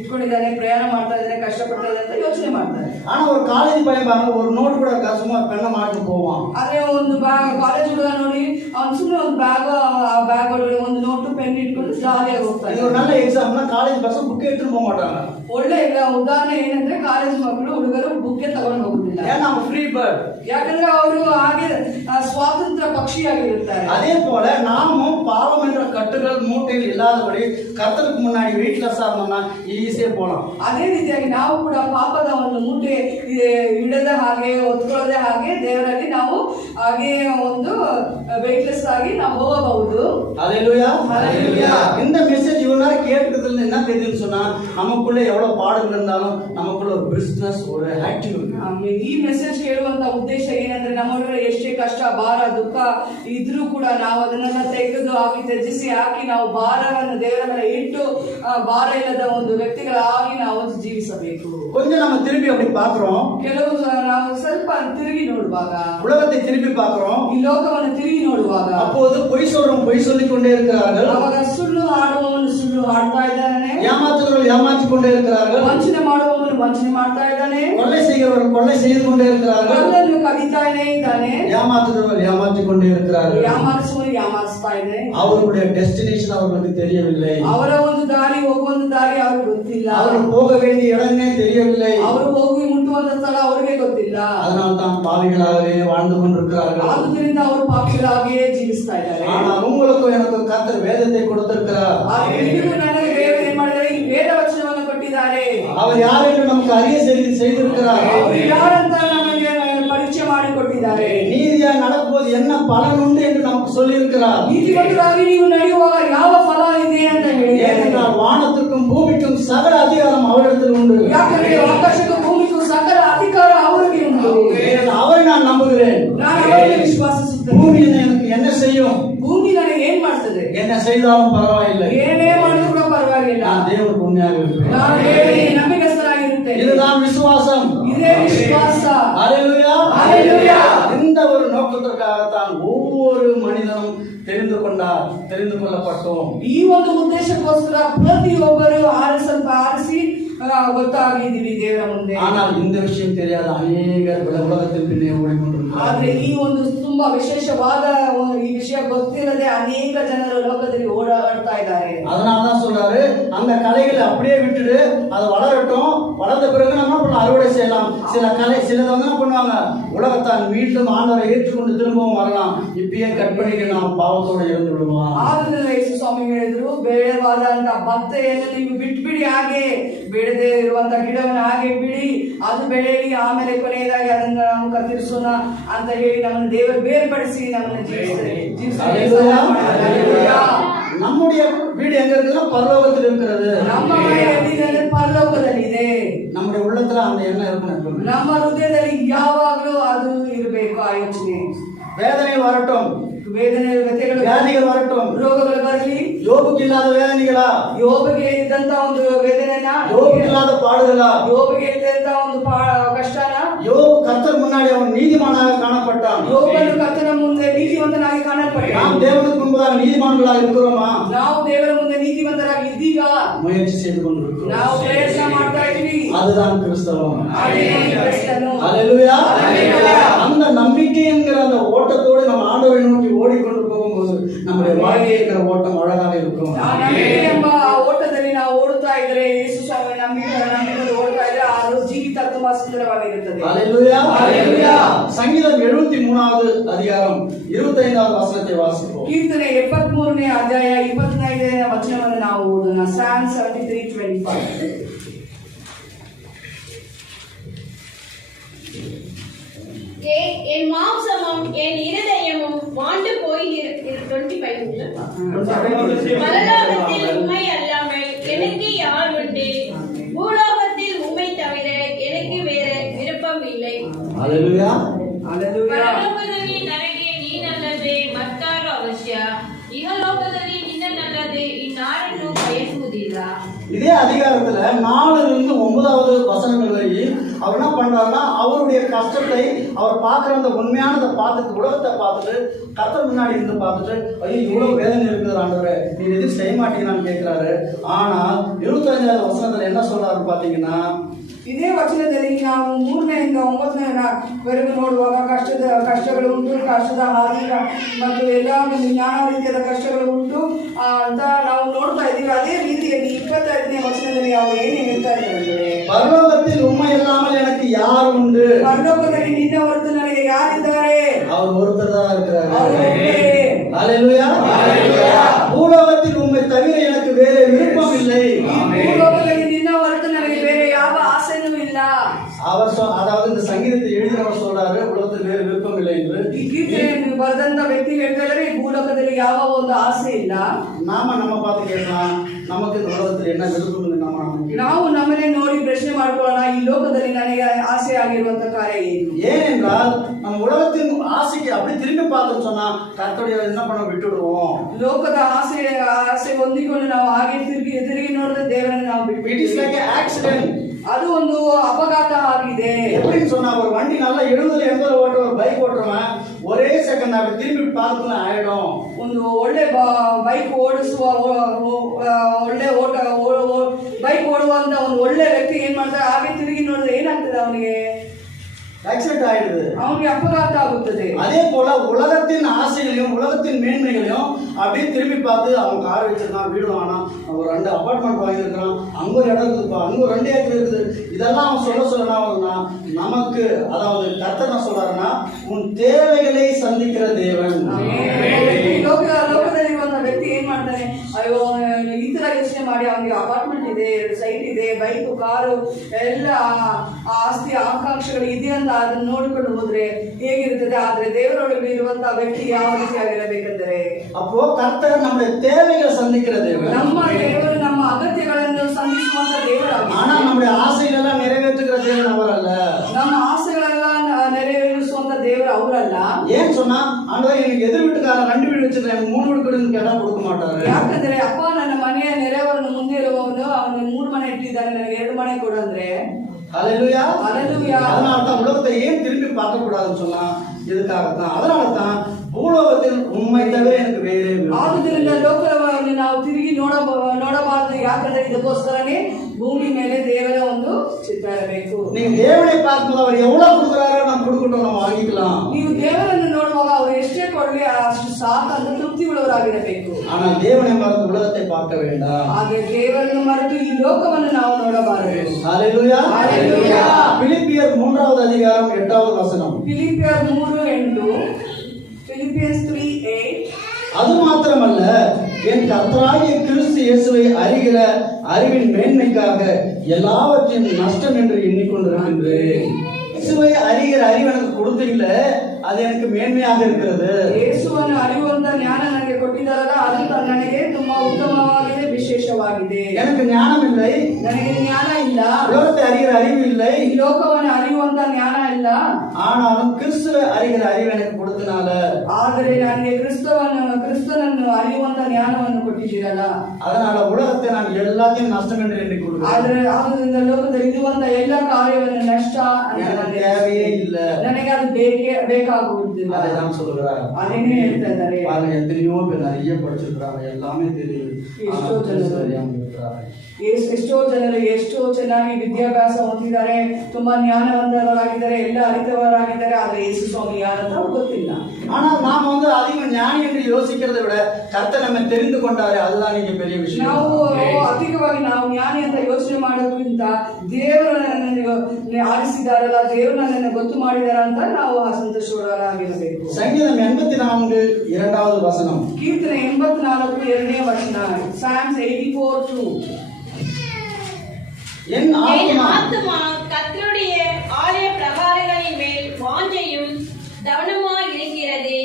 ಇಟ್ಕೊಂಡಿದ್ದಾನೆ, ಪ್ರಯಾಣ ಮಾಡ್ತಾ ಇದ್ದಾನೆ, ಕಷ್ಟಪಡ್ತಾ ಇದ್ದಾನೆ ಅಂತ ಯೋಚನೆ ಮಾಡ್ತಾರೆ. ஆனா ஒரு காலேஜ் பையன் பாருங்க, ஒரு நோட் கூட சும்மா பெண்ணை மாட்டி போவான். ಅದೇ ಒಂದು ಕಾಲೇಜ್ ಹುಡುಗ ನೋಡಿ ಅವ್ನು ಸುಮ್ಮನೆ ಒಂದು ಬ್ಯಾಗ್ ಒಳಗಡೆ ಒಂದು ನೋಟು ಪೆನ್ ಇಟ್ಕೊಂಡು ಜಾಲಿಯಾಗಿ ಹೋಗ್ತಾನೆ. இது ஒரு நல்ல எக்ஸாம்பிள். காலேஜ் பஸ் புக் எடுத்துட்டு போக மாட்டாங்க. ಒಳ್ಳೆ ಉದಾಹರಣೆ ಏನಂದ್ರೆ ಕಾಲೇಜ್ ಮಕ್ಕಳು ಹುಡುಗರು ಬುಕ್ಕೆ ತಗೊಂಡು ಹೋಗುದಿಲ್ಲ. ஏன்னா ஃப்ரீ ಬರ್ಡ್, ಯಾಕಂದ್ರೆ ಅವರು ಹಾಗೆ ಸ್ವಾತಂತ್ರ್ಯ ಪಕ್ಷಿಯಾಗಿರುತ್ತಾರೆ. அதே போல நாமும் பாவம் என்ற கட்டுகள் மூட்டையில் இல்லாதபடி கர்த்தருக்கு முன்னாடி வெயிட்லெஸ்ஸா இருந்தோம்னா ஈஸியா போலாம். ಅದೇ ರೀತಿಯಾಗಿ ನಾವು ಕೂಡ ಪಾಪದ ಒಂದು ಮೂಟೆ ಇಡದ ಹಾಗೆ ಹೊತ್ಕೊಳ್ಳದೆ ಹಾಗೆ ದೇವರಲ್ಲಿ ನಾವು ಹಾಗೆ ಒಂದು ವೆಯ್ಟ್ಲೆಸ್ ಆಗಿ ನಾವು ಹೋಗಬಹುದು. ஹல்லேலூயா, ஹல்லேலூயா. இந்த மெசேஜ் இவ்வளவு நேரம் கேட்கிறதுல என்ன தெரியுதுன்னு சொன்னா, நமக்குள்ள எவ்வளவு பாடுகள் இருந்தாலும் நமக்குள்ள ஒரு பிசினஸ், ஒரு ஆக்டிவிட்டி. ಈ ಮೆಸೇಜ್ ಕೇಳುವಂತ ಉದ್ದೇಶ ಏನಂದ್ರೆ ನಮ್ಮೊಳಗಡೆ ಎಷ್ಟೇ ಕಷ್ಟ, ಭಾರ, ದುಃಖ ಇದ್ರೂ ಕೂಡ ನಾವು ಅದನ್ನೆಲ್ಲ ತ್ಯಜಿಸಿ ಹಾಕಿ ನಾವು ಭಾರವನ್ನು ದೇವರ ಮೇಲೆ ಇಟ್ಟು ಭಾರ ಇಲ್ಲದ ಒಂದು ವ್ಯಕ್ತಿಗಳಾಗಿ ನಾವು ಜೀವಿಸಬೇಕು. கொஞ்சம் நம்ம திருப்பி அப்படி பாக்குறோம். ಕೆಲವು ನಾವು ಸ್ವಲ್ಪ ತಿರುಗಿ ನೋಡುವಾಗ, உலகத்தை திருப்பி பாக்குறோம், ಈ ಲೋಕವನ್ನು ತಿರುಗಿ ನೋಡುವಾಗ அப்போது பொய் சொல்றோம், பொய் சொல்லிக் கொண்டே இருக்கிறார்கள். ಅವಾಗ ಸುಳ್ಳು ಆಡುವವನು ಸುಳ್ಳು ಆಡ್ತಾ ಇದ್ದಾನೆ, ஏமாற்றுகிறவர்கள் ஏமாற்றிக் கொண்டே இருக்கிறார்கள், ವಂಚನೆ ಮಾಡುವವನು ವಂಚನೆ ಮಾಡ್ತಾ ಇದ್ದಾನೆ, கொள்ளை செய்கிறவர்கள் கொள்ளை செய்து கொண்டே இருக்கிறார்கள், ಕಳ್ಳನ್ನು ಕದಿತಾನೆ ಇದ್ದಾನೆ, ஏமாற்றுகிறவர்கள் ஏமாற்றிக் கொண்டே இருக்கிறார்கள். ಯಾಮಾರಿಸುವವನು ಯಾಮಾರಿಸ್ತಾ ಇದೆ. அவர்களுடைய டெஸ்டினேஷன் அவர்களுக்கு தெரியவில்லை. ಅವರ ಒಂದು ದಾರಿ, ಹೋಗುವಂತ ದಾರಿ ಅವ್ರಿಗೆ ಗೊತ್ತಿಲ್ಲ. அவர்கள் போக வேண்டிய இடமே தெரியவில்லை. ಅವರು ಹೋಗಿ ಮುಟ್ಟುವಂತ ಸ್ಥಳ ಅವರಿಗೆ ಗೊತ್ತಿಲ್ಲ. அதனால் தான் பாவிகளாகவே வாழ்ந்து கொண்டிருக்கிறார்கள். ಆದುದರಿಂದ ಅವರು ಪಾಪಿಗಳಾಗಿಯೇ ಜೀವಿಸ್ತಾ ಇದ್ದಾರೆ. ஆனால் உங்களுக்கும் எனக்கும் கர்த்தர் வேதத்தை கொடுத்திருக்கிறார். ನಿಮಗೂ ನನಗೆ ದೇವರು ಏನ್ ಮಾಡಿದ್ದಾರೆ, ಈ ವೇದ ವಚನವನ್ನು ಕೊಟ್ಟಿದ್ದಾರೆ. அவர் யார் என்று நமக்கு அறிய செய்திருக்கிறார். ಅವರು ಯಾರಂತ ನಮಗೆ ಪರಿಚಯ ಮಾಡಿ ಕೊಟ್ಟಿದ್ದಾರೆ. நீதியாய் நடக்கும்போது என்ன பலன் உண்டு என்று நமக்கு சொல்லி இருக்கிறார். ನೀತಿವಂತರಾಗಿ ನೀವು ನಡೆಯುವಾಗ ಯಾವ ಫಲ ಇದೆ ಅಂತ ಹೇಳಿ, ஏனென்றால் வானத்துக்கும் பூமிக்கும் சகல அதிகாரம் அவரிடத்தில் உண்டு. ಯಾಕಂದ್ರೆ ಆಕಾಶಕ್ಕೂ ಭೂಮಿಗೂ ಸಕಲ ಅಧಿಕಾರ ಅವರಿಗೆ ಉಂಟು. அவரை நான் நம்புகிறேன். ನಾನು ಅವರಿಗೆ ವಿಶ್ವಾಸಿಸುತ್ತೇನೆ. பூமி எனக்கு என்ன செய்யும்? ಭೂಮಿ ನನಗೆ ಏನ್ ಮಾಡ್ತದೆ? என்ன செய்தாலும் பரவாயில்லை, ಏನೇ ಮಾಡಿದ್ರು ಕೂಡ ಪರವಾಗಿಲ್ಲ, நான் தேவனுக்கு உண்மையாக இருப்பேன். ನಾನು ಹೇಳಿ ನಂಬಿಕಸ್ಥನಾಗಿರುತ್ತೇನೆ. இதுதான் விசுவாசம். ಇದೇ ವಿಶ್ವಾಸ. ஹல்லேலூயா, ஹல்லேலூயா. இந்த ஒரு நோக்கத்திற்காகத்தான் ஒவ்வொரு மனிதனும் தெரிந்து கொள்ளப்பட்டோம். ಈ ಒಂದು ಉದ್ದೇಶಕ್ಕೋಸ್ಕರ ಪ್ರತಿಯೊಬ್ಬರು ಆರಿಸಿ ಗೊತ್ತಾಗಿದ್ದೀವಿ ದೇವರ ಮುಂದೆ. ஆனால் இந்த விஷயம் தெரியாத அநேகர் உலகத்தில் பின்னே ஓடிக்கொண்டிருக்கிறார்கள். ಆದ್ರೆ ಈ ಒಂದು ತುಂಬಾ ವಿಶೇಷವಾದ ಈ ವಿಷಯ ಗೊತ್ತಿಲ್ಲದೆ ಅನೇಕ ಜನರು ಲೋಕದಲ್ಲಿ ಓಡಾಡ್ತಾ ಇದ್ದಾರೆ. அதனாலதான் சொல்றாரு, அந்த கலைகளை அப்படியே விட்டுடு, அது வளரட்டும், வளர்ந்த பிறகு நம்ம பண்ண அறுவடை செய்யலாம். சிலது வந்து என்ன பண்ணுவாங்க, உலகத்தான் மீண்டும் ஆண்டவரை ஏற்றுக்கொண்டு திரும்பவும் வரலாம், இப்பயே கட் பண்ணிட்டு நாம் பாவத்தோட இருந்து விடுவோம். ಆದ್ರಿಂದ ಯೇಸು ಸ್ವಾಮಿ ಹೇಳಿದ್ರು, ಬೇಡವಾದಂತ ಭಕ್ತೆಯನ್ನು ನೀವು ಬಿಟ್ಬಿಡಿ, ಹಾಗೆ ಬೆಳೆದೇ ಇರುವಂತ ಗಿಡವನ್ನು ಹಾಗೆ ಬಿಡಿ, ಅದು ಬೆಳೆಯಲಿ, ಆಮೇಲೆ ಕೊನೆಯದಾಗಿ ಅದನ್ನು ನಾವು ಕತ್ತರಿಸೋಣ ಅಂತ ಹೇಳಿ ನಮ್ಮನ್ನು ದೇವರು ಬೇರ್ಪಡಿಸಿ ನಮ್ಮನ್ನು நம்முடைய வீடு எங்க இருக்குன்னா பரலோகத்தில் இருக்கிறது. ನಮ್ಮ ಮನೆ ಎಲ್ಲಿದೆ? ಪರಲೋಕದಲ್ಲಿ ಇದೆ. நம்முடைய உள்ளத்துல அந்த எண்ணம் இருக்கணும். ನಮ್ಮ ಹೃದಯದಲ್ಲಿ ಯಾವಾಗಲೂ ಅದು ಇರಬೇಕು, ಆ ಯೋಚನೆ. வேதனை வரட்டும், ವೇದನೆ ವ್ಯಥೆಗಳು, வியாதிகள் வரட்டும். ರೋಗಗಳು ಬರಲಿ. யோபுக்கு இல்லாத வேதனைகளா? ಯೋಬಗೆ ಇದ್ದಂತ ಒಂದು ವೇದನೆನ, யோபுக்கு இல்லாத பாடுகளா? ಯೋಬಗೆ ಇದ್ದಂತ ಒಂದು ಕಷ್ಟನ. யோபு கர்த்தர் முன்னாடி அவன் நீதிமானாக காணப்பட்டான். ಯೋಬನು ಕರ್ತನ ಮುಂದೆ ನೀತಿವಂತನಾಗಿ ಕಾಣಲ್ಪಟ್ಟ. நாம் தேவனுக்கு முன்பதாக நீதிமான்களாக இருக்கிறோமா? ನಾವು ದೇವರ ಮುಂದೆ ನೀತಿವಂತರಾಗಿ ಇದ್ದೀಗ முயற்சி செய்து கொண்டிருக்கிறோம். ನಾವು ಪ್ರಯತ್ನ ಮಾಡ್ತಾ ಇದ್ದೀವಿ. அதுதான் கிறிஸ்தவம். ಕ್ರಿಸ್ತನು. அல்லேலூயா. அல்லேலூயா. அந்த நம்பிக்கை என்கிற அந்த ஓட்டத்தோடு நம்ம ஆண்டவரை நோக்கி ஓடிக்கொண்டு போகும்போது நம்முடைய வாழ்க்கை என்கிற ஓட்டம் அழகாக இருக்கும். ಆ ನಂಬಿಕೆ ಎಂಬ ಓಟದಲ್ಲಿ ನಾವು ಓಡುತ್ತಾ ಇದ್ರೆ, ಯೇಸು ಸ್ವಾಮಿ ನಂಬಿಕೆ ಓಡ್ತಾ ಇದ್ರೆ ಆ ಜೀವಿತ ತುಂಬಾ ಸುಂದರವಾಗಿರುತ್ತದೆ. அல்லேலூயா. அல்லேலூயா. சங்கீதம் 73வது அதிகாரம் 25வது வசனத்தை வாசிப்போம். ಕೀರ್ತನೆ 73ನೇ ಅಧ್ಯಾಯ 25ನೇ ವಚನವನ್ನು ನಾವು ಓದೋಣ. Psalm 73:25. என் மாம்சமும் என் இருதயமும் மாண்டு போய் 25 பரலோகத்தில் உம்மை அல்லாமல் எனக்கு யார் உண்டு? பூலோகத்தில் உம்மை தவிர எனக்கு வேற விருப்பம் இல்லை. அல்லேலூயா. அல்லேಲೂಯಾ. ಪರಲೋಕದಲ್ಲಿ ನನಗೆ ನೀನಲ್ಲದೆ ಮತ್ತಾರು ಅವಶ್ಯ, ಇಹಲೋಕದಲ್ಲಿ ನಿನ್ನನ್ನಲ್ಲದೆ ಇನ್ನಾರನ್ನು ಬಯಸುವುದಿಲ್ಲ. இதே அதிகாரத்துல 4லிருந்து 9வது வசனங்கள் வரை அவர் என்ன பண்றாருன்னா, அவருடைய கஷ்டத்தை அவர் பார்க்குற அந்த உண்மையானதை பார்த்துட்டு, உலகத்தை பார்த்துட்டு, கர்த்தர் முன்னாடி இருந்து பார்த்துட்டு, ஐயோ இவ்வளவு வேதனை இருக்குது ஆண்டவரே, நீ எதுவும் செய்ய மாட்டீங்கன்னு கேட்கிறாரு. ஆனால் 25வது வசனத்துல என்ன சொல்றாரு பாத்தீங்கன்னா, ಇದೇ ವಚನದಲ್ಲಿ ನಾವು 3ರಿಂದ 9ವರೆಗೂ ನೋಡುವಾಗ ಕಷ್ಟಗಳು ಉಂಟು, ಕಷ್ಟದ ಹಾದಿ ಮತ್ತು ಎಲ್ಲ ನಾನಾ ರೀತಿಯಾದ ಕಷ್ಟಗಳು ಉಂಟು ಅಂತ ನಾವು ನೋಡ್ತಾ ಇದ್ದೀವಿ. ಅದೇ ರೀತಿಯಲ್ಲಿ 25ನೇ ವಚನದಲ್ಲಿ ಅವರು ಏನು ಹೇಳ್ತಾ ಇದ್ದಾರೆ? பரலோகத்தில் உண்மை இல்லாமல் எனக்கு யார் உண்டு? ಪರಲೋಕದಲ್ಲಿ ನಿನ್ನ ಹೊರತು ನನಗೆ ಯಾರಿದ್ದಾರೆ? அவர் ஒருத்தர் தான் இருக்கிறார். அல்லேலூயா. அல்லேலூயா. பூலோகத்தில் உண்மை தவிர எனக்கு வேற விருப்பம் இல்லை. ಭೂಲೋಕದಲ್ಲಿ ನಿನ್ನ ಹೊರತು ನನಗೆ ಬೇರೆ ಯಾವ ಆಸೆನೂ ಇಲ್ಲ. அவர் அதாவது இந்த சங்கீதத்தை எழுதினவர் சொல்றாரு, உலகத்தில் வேறு விருப்பம் இல்லை என்று. ಈ ಗೀತೆಯನ್ನು ಬರೆದಂತ ವ್ಯಕ್ತಿ ಹೇಳ್ತಾ ಇದ್ದಾರೆ, ಈ ಭೂಲೋಕದಲ್ಲಿ ಯಾವ ಒಂದು ಆಸೆ ಇಲ್ಲ. நம்ம பார்த்து கேட்கலாம், நமக்கு இந்த உலகத்தில் என்ன விருப்பம் இல்லை? ನಾವು ನಮ್ಮನ್ನೇ ನೋಡಿ ಪ್ರಶ್ನೆ ಮಾಡ್ಕೊಳ್ಳೋಣ, ಈ ಲೋಕದಲ್ಲಿ ನನಗೆ ಆಸೆ ಆಗಿರುವಂತ ಕಾರ್ಯ ಏನು? ஏனென்றால் நம்ம உலகத்தின் ஆசைக்கு அப்படி திரும்பி பார்த்தோம்னு சொன்னா கர்த்தருடைய என்ன பண்ண விட்டுடுவோம். ಲೋಕದ ಆಸೆ ಹೊಂದಿಕೊಂಡು ನಾವು ಹಾಗೆ ತಿರುಗಿ ನೋಡಿದ್ರೆ ದೇವರನ್ನು ನಾವು ಬಿಟ್ಟು. It is like an accident. ಅದು ಒಂದು ಅಪಘಾತ ಆಗಿದೆ. எப்படின்னு சொன்னா, ஒரு வண்டி நல்லா 70 ஓட்டுற ஒரு பைக் ஓட்டுறவன் ஒரே செகண்ட் அப்படி திரும்பி பார்த்து ஆயிடும். ಒಂದು ಒಳ್ಳೆ ಬೈಕ್ ಓಡಿಸುವ ಒಳ್ಳೆ ಬೈಕ್ ಓಡುವಂತ ಒಂದು ಒಳ್ಳೆ ವ್ಯಕ್ತಿ ಏನ್ ಮಾಡ್ತಾರೆ, ಹಾಗೆ ತಿರುಗಿ ನೋಡಿದ್ರೆ ಏನಾಗ್ತದೆ ಅವನಿಗೆ? ஆக்சிடென்ட் ஆயிடுது. அவனுக்கு அபகாத்த ஆகுது. அதே போல உலகத்தின் ஆசைகளையும் உலகத்தின் மேன்மைகளையும் அப்படியே திரும்பி பார்த்து அவன் கார் வச்சிருக்கான், வீடு வாங்கினான், ஒரு 2 அபார்ட்மெண்ட் வாங்கியிருக்கான், அங்க ஒரு இடம் இருக்குப்பா, அங்க ஒரு 2 ஏக்கர் இருக்குது, இதெல்லாம் அவன் சொல்ல நமக்கு, அதாவது கர்த்தர் என்ன சொல்றாருன்னா, உன் தேவைகளை சந்திக்கிற தேவன். ಲೋಕದಲ್ಲಿರುವಂತ ವ್ಯಕ್ತಿ ಏನ್ ಮಾಡ್ತಾನೆ, ಅಯ್ಯೋ ಈ ತರ ಯೋಚನೆ ಮಾಡಿ ಅವನಿಗೆ ಅಪಾರ್ಟ್ಮೆಂಟ್ ಇದೆ, ಸೈಟ್ ಇದೆ, ಬೈಕ್ ಕಾರು ಎಲ್ಲ ಆಸ್ತಿ ಆಕಾಂಕ್ಷೆಗಳು ಇದೆ ಅಂತ ಅದನ್ನ ನೋಡಿಕೊಂಡು ಹೋದ್ರೆ ಹೇಗಿರುತ್ತದೆ? ಆದ್ರೆ ದೇವರೊಳಗೆ ಇರುವಂತಹ ವ್ಯಕ್ತಿ ಯಾವ ರೀತಿಯಾಗಿರಬೇಕೆಂದರೆ, அப்போ கர்த்தர் நம்முடைய தேவைகளை சந்திக்கிற தேவன். ನಮ್ಮ ದೇವರು ನಮ್ಮ ಅಗತ್ಯಗಳನ್ನು ಸಂಧಿಸುವಂತ ದೇವರಾಗಿ, ஆனா நம்முடைய ஆசைகள் எல்லாம் நிறைவேற்றுகிற தேவன் அவர் அல்ல. ನಮ್ಮ ಆಸೆಗಳೆಲ್ಲ ನೆರವೇರಿಸುವಂತ ದೇವರು ಅವರಲ್ಲ. ஏன் சொன்னா, ஆண்டவர் எனக்கு எதிர் வீட்டுக்காரன் 2 வீடு வச்சிருக்கேன், எனக்கு 3 வீடு கொடுன்னு கேட்டா கொடுக்க மாட்டாரு. ಯಾಕಂದ್ರೆ ಅಪ್ಪ ನನ್ನ ಮನೆಯ ನೆರೆಯವರನ್ನು ಮುಂದೆ ಇರುವವನು, ಅವನು 3 ಮನೆ ಇಟ್ಟಿದ್ದಾನೆ, ನನಗೆ 2 ಮನೆ ಕೊಡು ಅಂದ್ರೆ. ஹல்லேலூயா. ஹல்லேலூயா. அதனால தான் உலகத்தை ஏன் திரும்பி பார்க்க கூடாதுன்னு சொன்னா இதுக்காகத்தான். அதனால தான் பூலோகத்தில் உண்மை தவிர எனக்கு வேறே ಆದುದರಿಂದ ಲೋಕವನ್ನು ನಾವು ತಿರುಗಿ ನೋಡಬಾರದು. ಯಾಕಂದ್ರೆ ಇದಕ್ಕೋಸ್ಕರನೇ ಭೂಮಿ ಮೇಲೆ ದೇವರ ಒಂದು ಚಿತ್ತ ಇರಬೇಕು. நீங்க தேவனை பார்க்கும்போது அவர் எவ்வளவு கொடுக்குறாரோ நம்ம கொடுக்கட்டும், நம்ம வாங்கிக்கலாம். ನೀವು ದೇವರನ್ನು ನೋಡುವಾಗ ಅವರು ಎಷ್ಟೇ ಕೊಡಲಿ ಅಷ್ಟು ಸಾಕು ಅಂತ ತೃಪ್ತಿ ಉಳ್ಳವರಾಗಿರಬೇಕು. ஆனால் தேவனை மறந்து உலகத்தை பார்க்க வேண்டாம். ಹಾಗೆ ದೇವರನ್ನು ಮರೆತು ಈ ಲೋಕವನ್ನು ನಾವು ನೋಡಬಾರದು. ஹல்லேலூயா. ஹல்லேலூயா. பிலிப்பியர் 3வது அதிகாரம் 8வது வசனம். பிலிப்பியர் 3:8. Philippians 3:8. அது மாத்திரமல்ல, என் கர்த்தராகிய கிறிஸ்து இயேசுவை அறிகிற அறிவின் மேன்மைக்காக எல்லாவற்றையும் நஷ்டம் என்று எண்ணிக்கொண்டிருக்கின்றேன். இயேசுவை அறிகிற அறிவு எனக்கு கொடுத்தீங்கள, அது எனக்கு மேன்மையாக இருக்கிறது. ಯೇಸುವನ್ನು ಅರಿಯುವಂತ ಜ್ಞಾನ ನನಗೆ ಕೊಟ್ಟಿದ್ದಾರಲ್ಲ, ಅದು ನನಗೆ ತುಂಬಾ ಉತ್ತಮವಾಗಿದೆ, ವಿಶೇಷವಾಗಿದೆ. எனக்கு ஞானம் இல்லை, ನನಗೆ ಜ್ಞಾನ ಇಲ್ಲ, உலகத்தை அறிகிற அறிவு இல்லை, ಈ ಲೋಕವನ್ನು ಅರಿಯುವಂತ ಜ್ಞಾನ ಇಲ್ಲ. ஆனாலும் கிறிஸ்துவை அறிகிற அறிவு எனக்கு கொடுத்தனால, ಆದರೆ ನನಗೆ ಕ್ರಿಸ್ತನನ್ನು ಅರಿಯುವಂತ ಜ್ಞಾನವನ್ನು ಕೊಟ್ಟಿದ್ದೀರಲ್ಲ. அதனால உலகத்தை நான் எல்லாத்தையும் நஷ்டம் என்று எண்ணி கொடுக்கிறேன். ಆದರೆ ಆದ್ದರಿಂದ ಲೋಕದಲ್ಲಿ ಇರುವಂತ ಎಲ್ಲ ಕಾರ್ಯವನ್ನು ನಷ್ಟ ಅಂತ எனக்கு தேவையே இல்லை. ನನಗೆ ಅದು ಬೇಕಾಗುವುದಿಲ್ಲ. அதை தான் சொல்லுகிறார். ಅದನ್ನೇ ಹೇಳ್ತಾ ಇದ್ದಾರೆ. பாருங்க, எத்தனையோ பேர் நிறைய படிச்சிருக்கிறாங்க, எல்லாமே தெரியுது. ಎಷ್ಟೋ ಜನರು இருக்கிறாங்க. ಎಷ್ಟೋ ಚೆನ್ನಾಗಿ ವಿದ್ಯಾಭ್ಯಾಸ ಹೊಂದಿದ್ದಾರೆ, ತುಂಬಾ ಜ್ಞಾನವಂತರಾಗಿದ್ದಾರೆ, ಎಲ್ಲ ಅರಿತವರಾಗಿದ್ದಾರೆ. ಆದ್ರೆ ಯೇಸು ಸ್ವಾಮಿ ಯಾರಂತ ಗೊತ್ತಿಲ್ಲ. ஆனால் நாம வந்து அதிகம் ஞானி என்று யோசிக்கிறதை விட கர்த்தர் நம்ம தெரிந்து கொண்டாரு, அதுதான் நீங்க பெரிய விஷயம். ನಾವು ಅಧಿಕವಾಗಿ ನಾವು ಜ್ಞಾನಿ ಅಂತ ಯೋಚನೆ ಮಾಡೋದ್ರಿಂದ ದೇವರು ನನ್ನನ್ನು ಆರಿಸಿದಾರಲ್ಲ, ದೇವರು ನನ್ನನ್ನು ಗೊತ್ತು ಮಾಡಿದಾರ ಅಂತ ನಾವು ಸಂತೋಷವಾಗಿರಬೇಕು. ಸಂಗೀತம் 84 2வது வசனம். ಕೀರ್ತನೆ 84 2ನೇ ವಚನ. Psalms 84:2. என் ஆத்துமா கர்த்தருடைய ஆலய பிரகாரங்களின் மேல் வாஞ்சையும் தவனமாய் இருக்கிறது.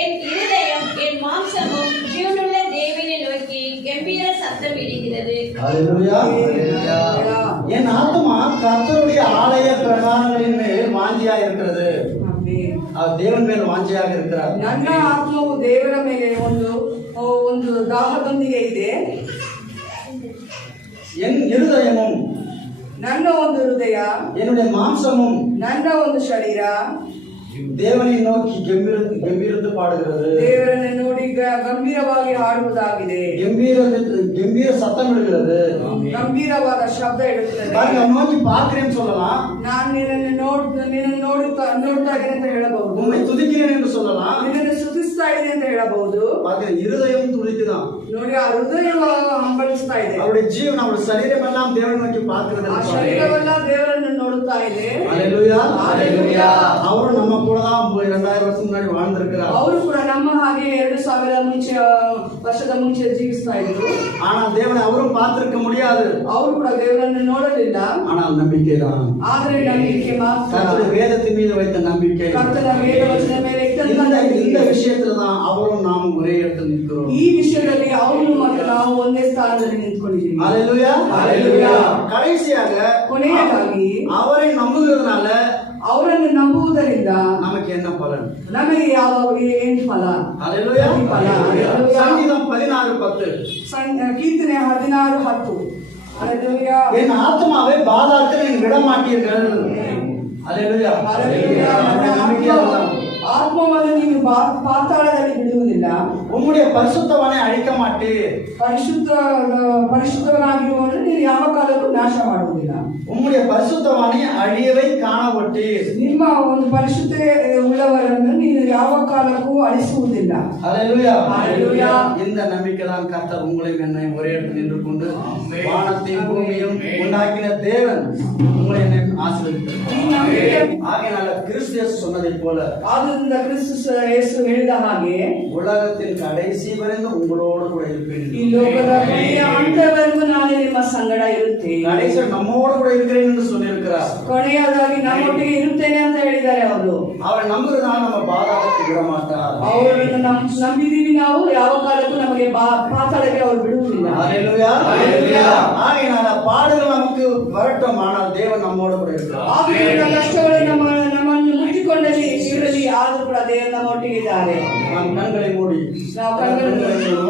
என் இருதயம் என் மாம்சமும் ஜீவனுள்ள தேவனை நோக்கி கம்பீர சத்தம் இடுகிறது. ஹல்லேலூயா. என் ஆத்துமா கர்த்தருடைய ஆலய பிரகாரங்களின் மேல் வாஞ்சியா இருக்கிறது. தேவன் மேல் வாஞ்சியாக இருக்கிறார். ನನ್ನ ಆತ್ಮವು ದೇವರ ಮೇಲೆ ಒಂದು ದಾಹದೊಂದಿಗೆ ಇದೆ. என் இருதயமும் ನನ್ನ ಒಂದು ಹೃದಯ, என்னுடைய மாம்சமும் ನನ್ನ ಒಂದು ಶರೀರ தேவனை நோக்கி கம்பீரத்து பாடுகிறது. ದೇವರನ್ನು ನೋಡಿ ಗಂಭೀರವಾಗಿ ಹಾಡುವುದಾಗಿದೆ. கம்பீர சத்தம் இடுகிறது. ಗಂಭೀರವಾದ ಶಬ್ದ ಇಡುತ್ತದೆ. பாருங்க, நோக்கி பார்க்கிறேன்னு சொல்லலாம். ನಾನು ನಿನ್ನನ್ನು ನೋಡ್ತಾ ಇದ್ದೇನೆ ಅಂತ ಹೇಳಬಹುದು. உம்மை துதிக்கிறேன் என்று சொல்லலாம். ನಿನ್ನನ್ನು ಸ್ತುತಿಸ್ತಾ ಇದೆ ಅಂತ ಹೇಳಬಹುದು. பாருங்க, இருதயம் துதிக்குதான். ನೋಡಿ, ಆ ಹೃದಯ ಹಂಬಲಿಸ್ತಾ ಇದೆ. அவருடைய ஜீவன், அவருடைய சரீரம் எல்லாம் தேவனை நோக்கி பார்க்கிறது. ಆ ಶರೀರವೆಲ್ಲ ದೇವರನ್ನು ನೋಡುತ್ತಾ ಇದೆ. ஹல்லேலூயா, ஹல்லேலூயா. அவரும் நம்ம கூட தான் 2000 வருஷம் முன்னாடி வாழ்ந்திருக்கிறார். ಅವರು ಕೂಡ ನಮ್ಮ ಹಾಗೆ 2000 ವರ್ಷದ ಮುಂಚೆ ಜೀವಿಸ್ತಾ ಇದ್ರು. ஆனால் தேவனை அவரும் பார்த்திருக்க முடியாது. ಅವರು ಕೂಡ ದೇವರನ್ನು ನೋಡಲಿಲ್ಲ. ஆனால் நம்பிக்கை தான். ಆದರೆ ನಂಬಿಕೆ ಮಾತ್ರ. கர்த்தருடைய வேதத்தின் மீது வைத்த நம்பிக்கை. ಕರ್ತನ ವೇದವಚನದ ಮೇಲೆ இந்த விஷயத்துல தான் அவரும் நாமும் ஒரே இடத்தில் நிற்கிறோம். ಈ ವಿಷಯದಲ್ಲಿ ಅವನು ಮತ್ತು ನಾವು ಒಂದೇ ಸ್ಥಾನದಲ್ಲಿ ನಿಂತ್ಕೊಂಡಿದ್ದೀವಿ. ஹல்லேலூயா, ஹல்லேலூயா. கடைசியாக ಕೊನೆಯದಾಗಿ அவரை நம்புகிறதுனால ಅವರನ್ನು ನಂಬುವುದರಿಂದ நமக்கு என்ன பலன்? ನಮಗೆ ಏನು ಫಲ? ஹல்லேலூயா. சங்கீதம் 16:10. ಕೀರ್ತನೆ 16:10. ஹல்லேலூயா. என் ஆத்மாவை பாதாளத்தில் விட மாட்டீர்கள். ஹல்லேலூயா. ಆತ್ಮವನ್ನು ನೀವು ಪಾತಾಳದಲ್ಲಿ ಬಿಡುವುದಿಲ್ಲ. உம்முடைய பரிசுத்தவானை அழிக்க மாட்டீர். ಪರಿಶುದ್ಧವನಾಗಿರುವವನು ನೀವು ಯಾವ ಕಾಲಕ್ಕೂ ನಾಶ ಮಾಡುವುದಿಲ್ಲ. உம்முடைய பரிசுத்தவானை அழியவை காணப்பட்டீர். ನಿಮ್ಮ ಒಂದು ಪರಿಶುದ್ಧತೆ ಉಳ್ಳವರನ್ನು ನೀನು ಯಾವ ಕಾಲಕ್ಕೂ ಅಳಿಸುವುದಿಲ್ಲ. ஹல்லேலூயா. ஹல்லேலூயா. இந்த நம்பிக்கை தான் கர்த்தர் உங்களையும் என்னையும் ஒரே இடத்தில் நின்று கொண்டு வானத்தையும் பூமியும் உண்டாக்கின தேவன் உங்களை என்னை ஆசீர்வதித்தார். ஆகையினால கிறிஸ்து இயேசு சொன்னதைப் போல, ಆದ್ದರಿಂದ ಕ್ರಿಸ್ತ ಯೇಸು ಹೇಳಿದ ಹಾಗೆ, உலகத்தின் கடைசி வரைந்து உங்களோடு கூட இருப்பேன். ಈ ಲೋಕದ ಕೊನೆಯ ಹಂತವರೆಗೂ ನಾನು ನಿಮ್ಮ ಸಂಗಡ ಇರುತ್ತೇನೆ. கடைசியில் நம்மோடு கூட இருக்கிறேன் என்று சொல்லியிருக்கிறார். ಕೊನೆಯದಾಗಿ ನಮ್ಮೊಟ್ಟಿಗೆ ಇರುತ್ತೇನೆ ಅಂತ ಹೇಳಿದ್ದಾರೆ ಅವರು. அவரை நம்புறதுனால நம்ம பாதாளத்துக்கு விட மாட்டார். ಅವರನ್ನು ನಂಬಿದೀವಿ ನಾವು, ಯಾವ ಕಾಲಕ್ಕೂ ನಮಗೆ ಪಾತಾಳಕ್ಕೆ ಅವರು ಬಿಡುವುದಿಲ್ಲ. ஹல்லேலூயா, ஹல்லேலூயா. ஆகையினால பாடுகள் நமக்கு வரட்டும், ஆனால் தேவன் நம்மோடு கூட இருக்கிறார். ಆದ್ದರಿಂದ ಕಷ್ಟಗಳು ನಮ್ಮನ್ನು ಮುಟ್ಟಿಕೊಂಡಲ್ಲಿ ಇರಲಿ, ಆದರೂ ಕೂಡ ದೇವರು ನಮ್ಮೊಟ್ಟಿಗೆ ಇದ್ದಾರೆ. நாம் கண்களை மூடி ನಾವು ಕಣ್ಣುಗಳನ್ನು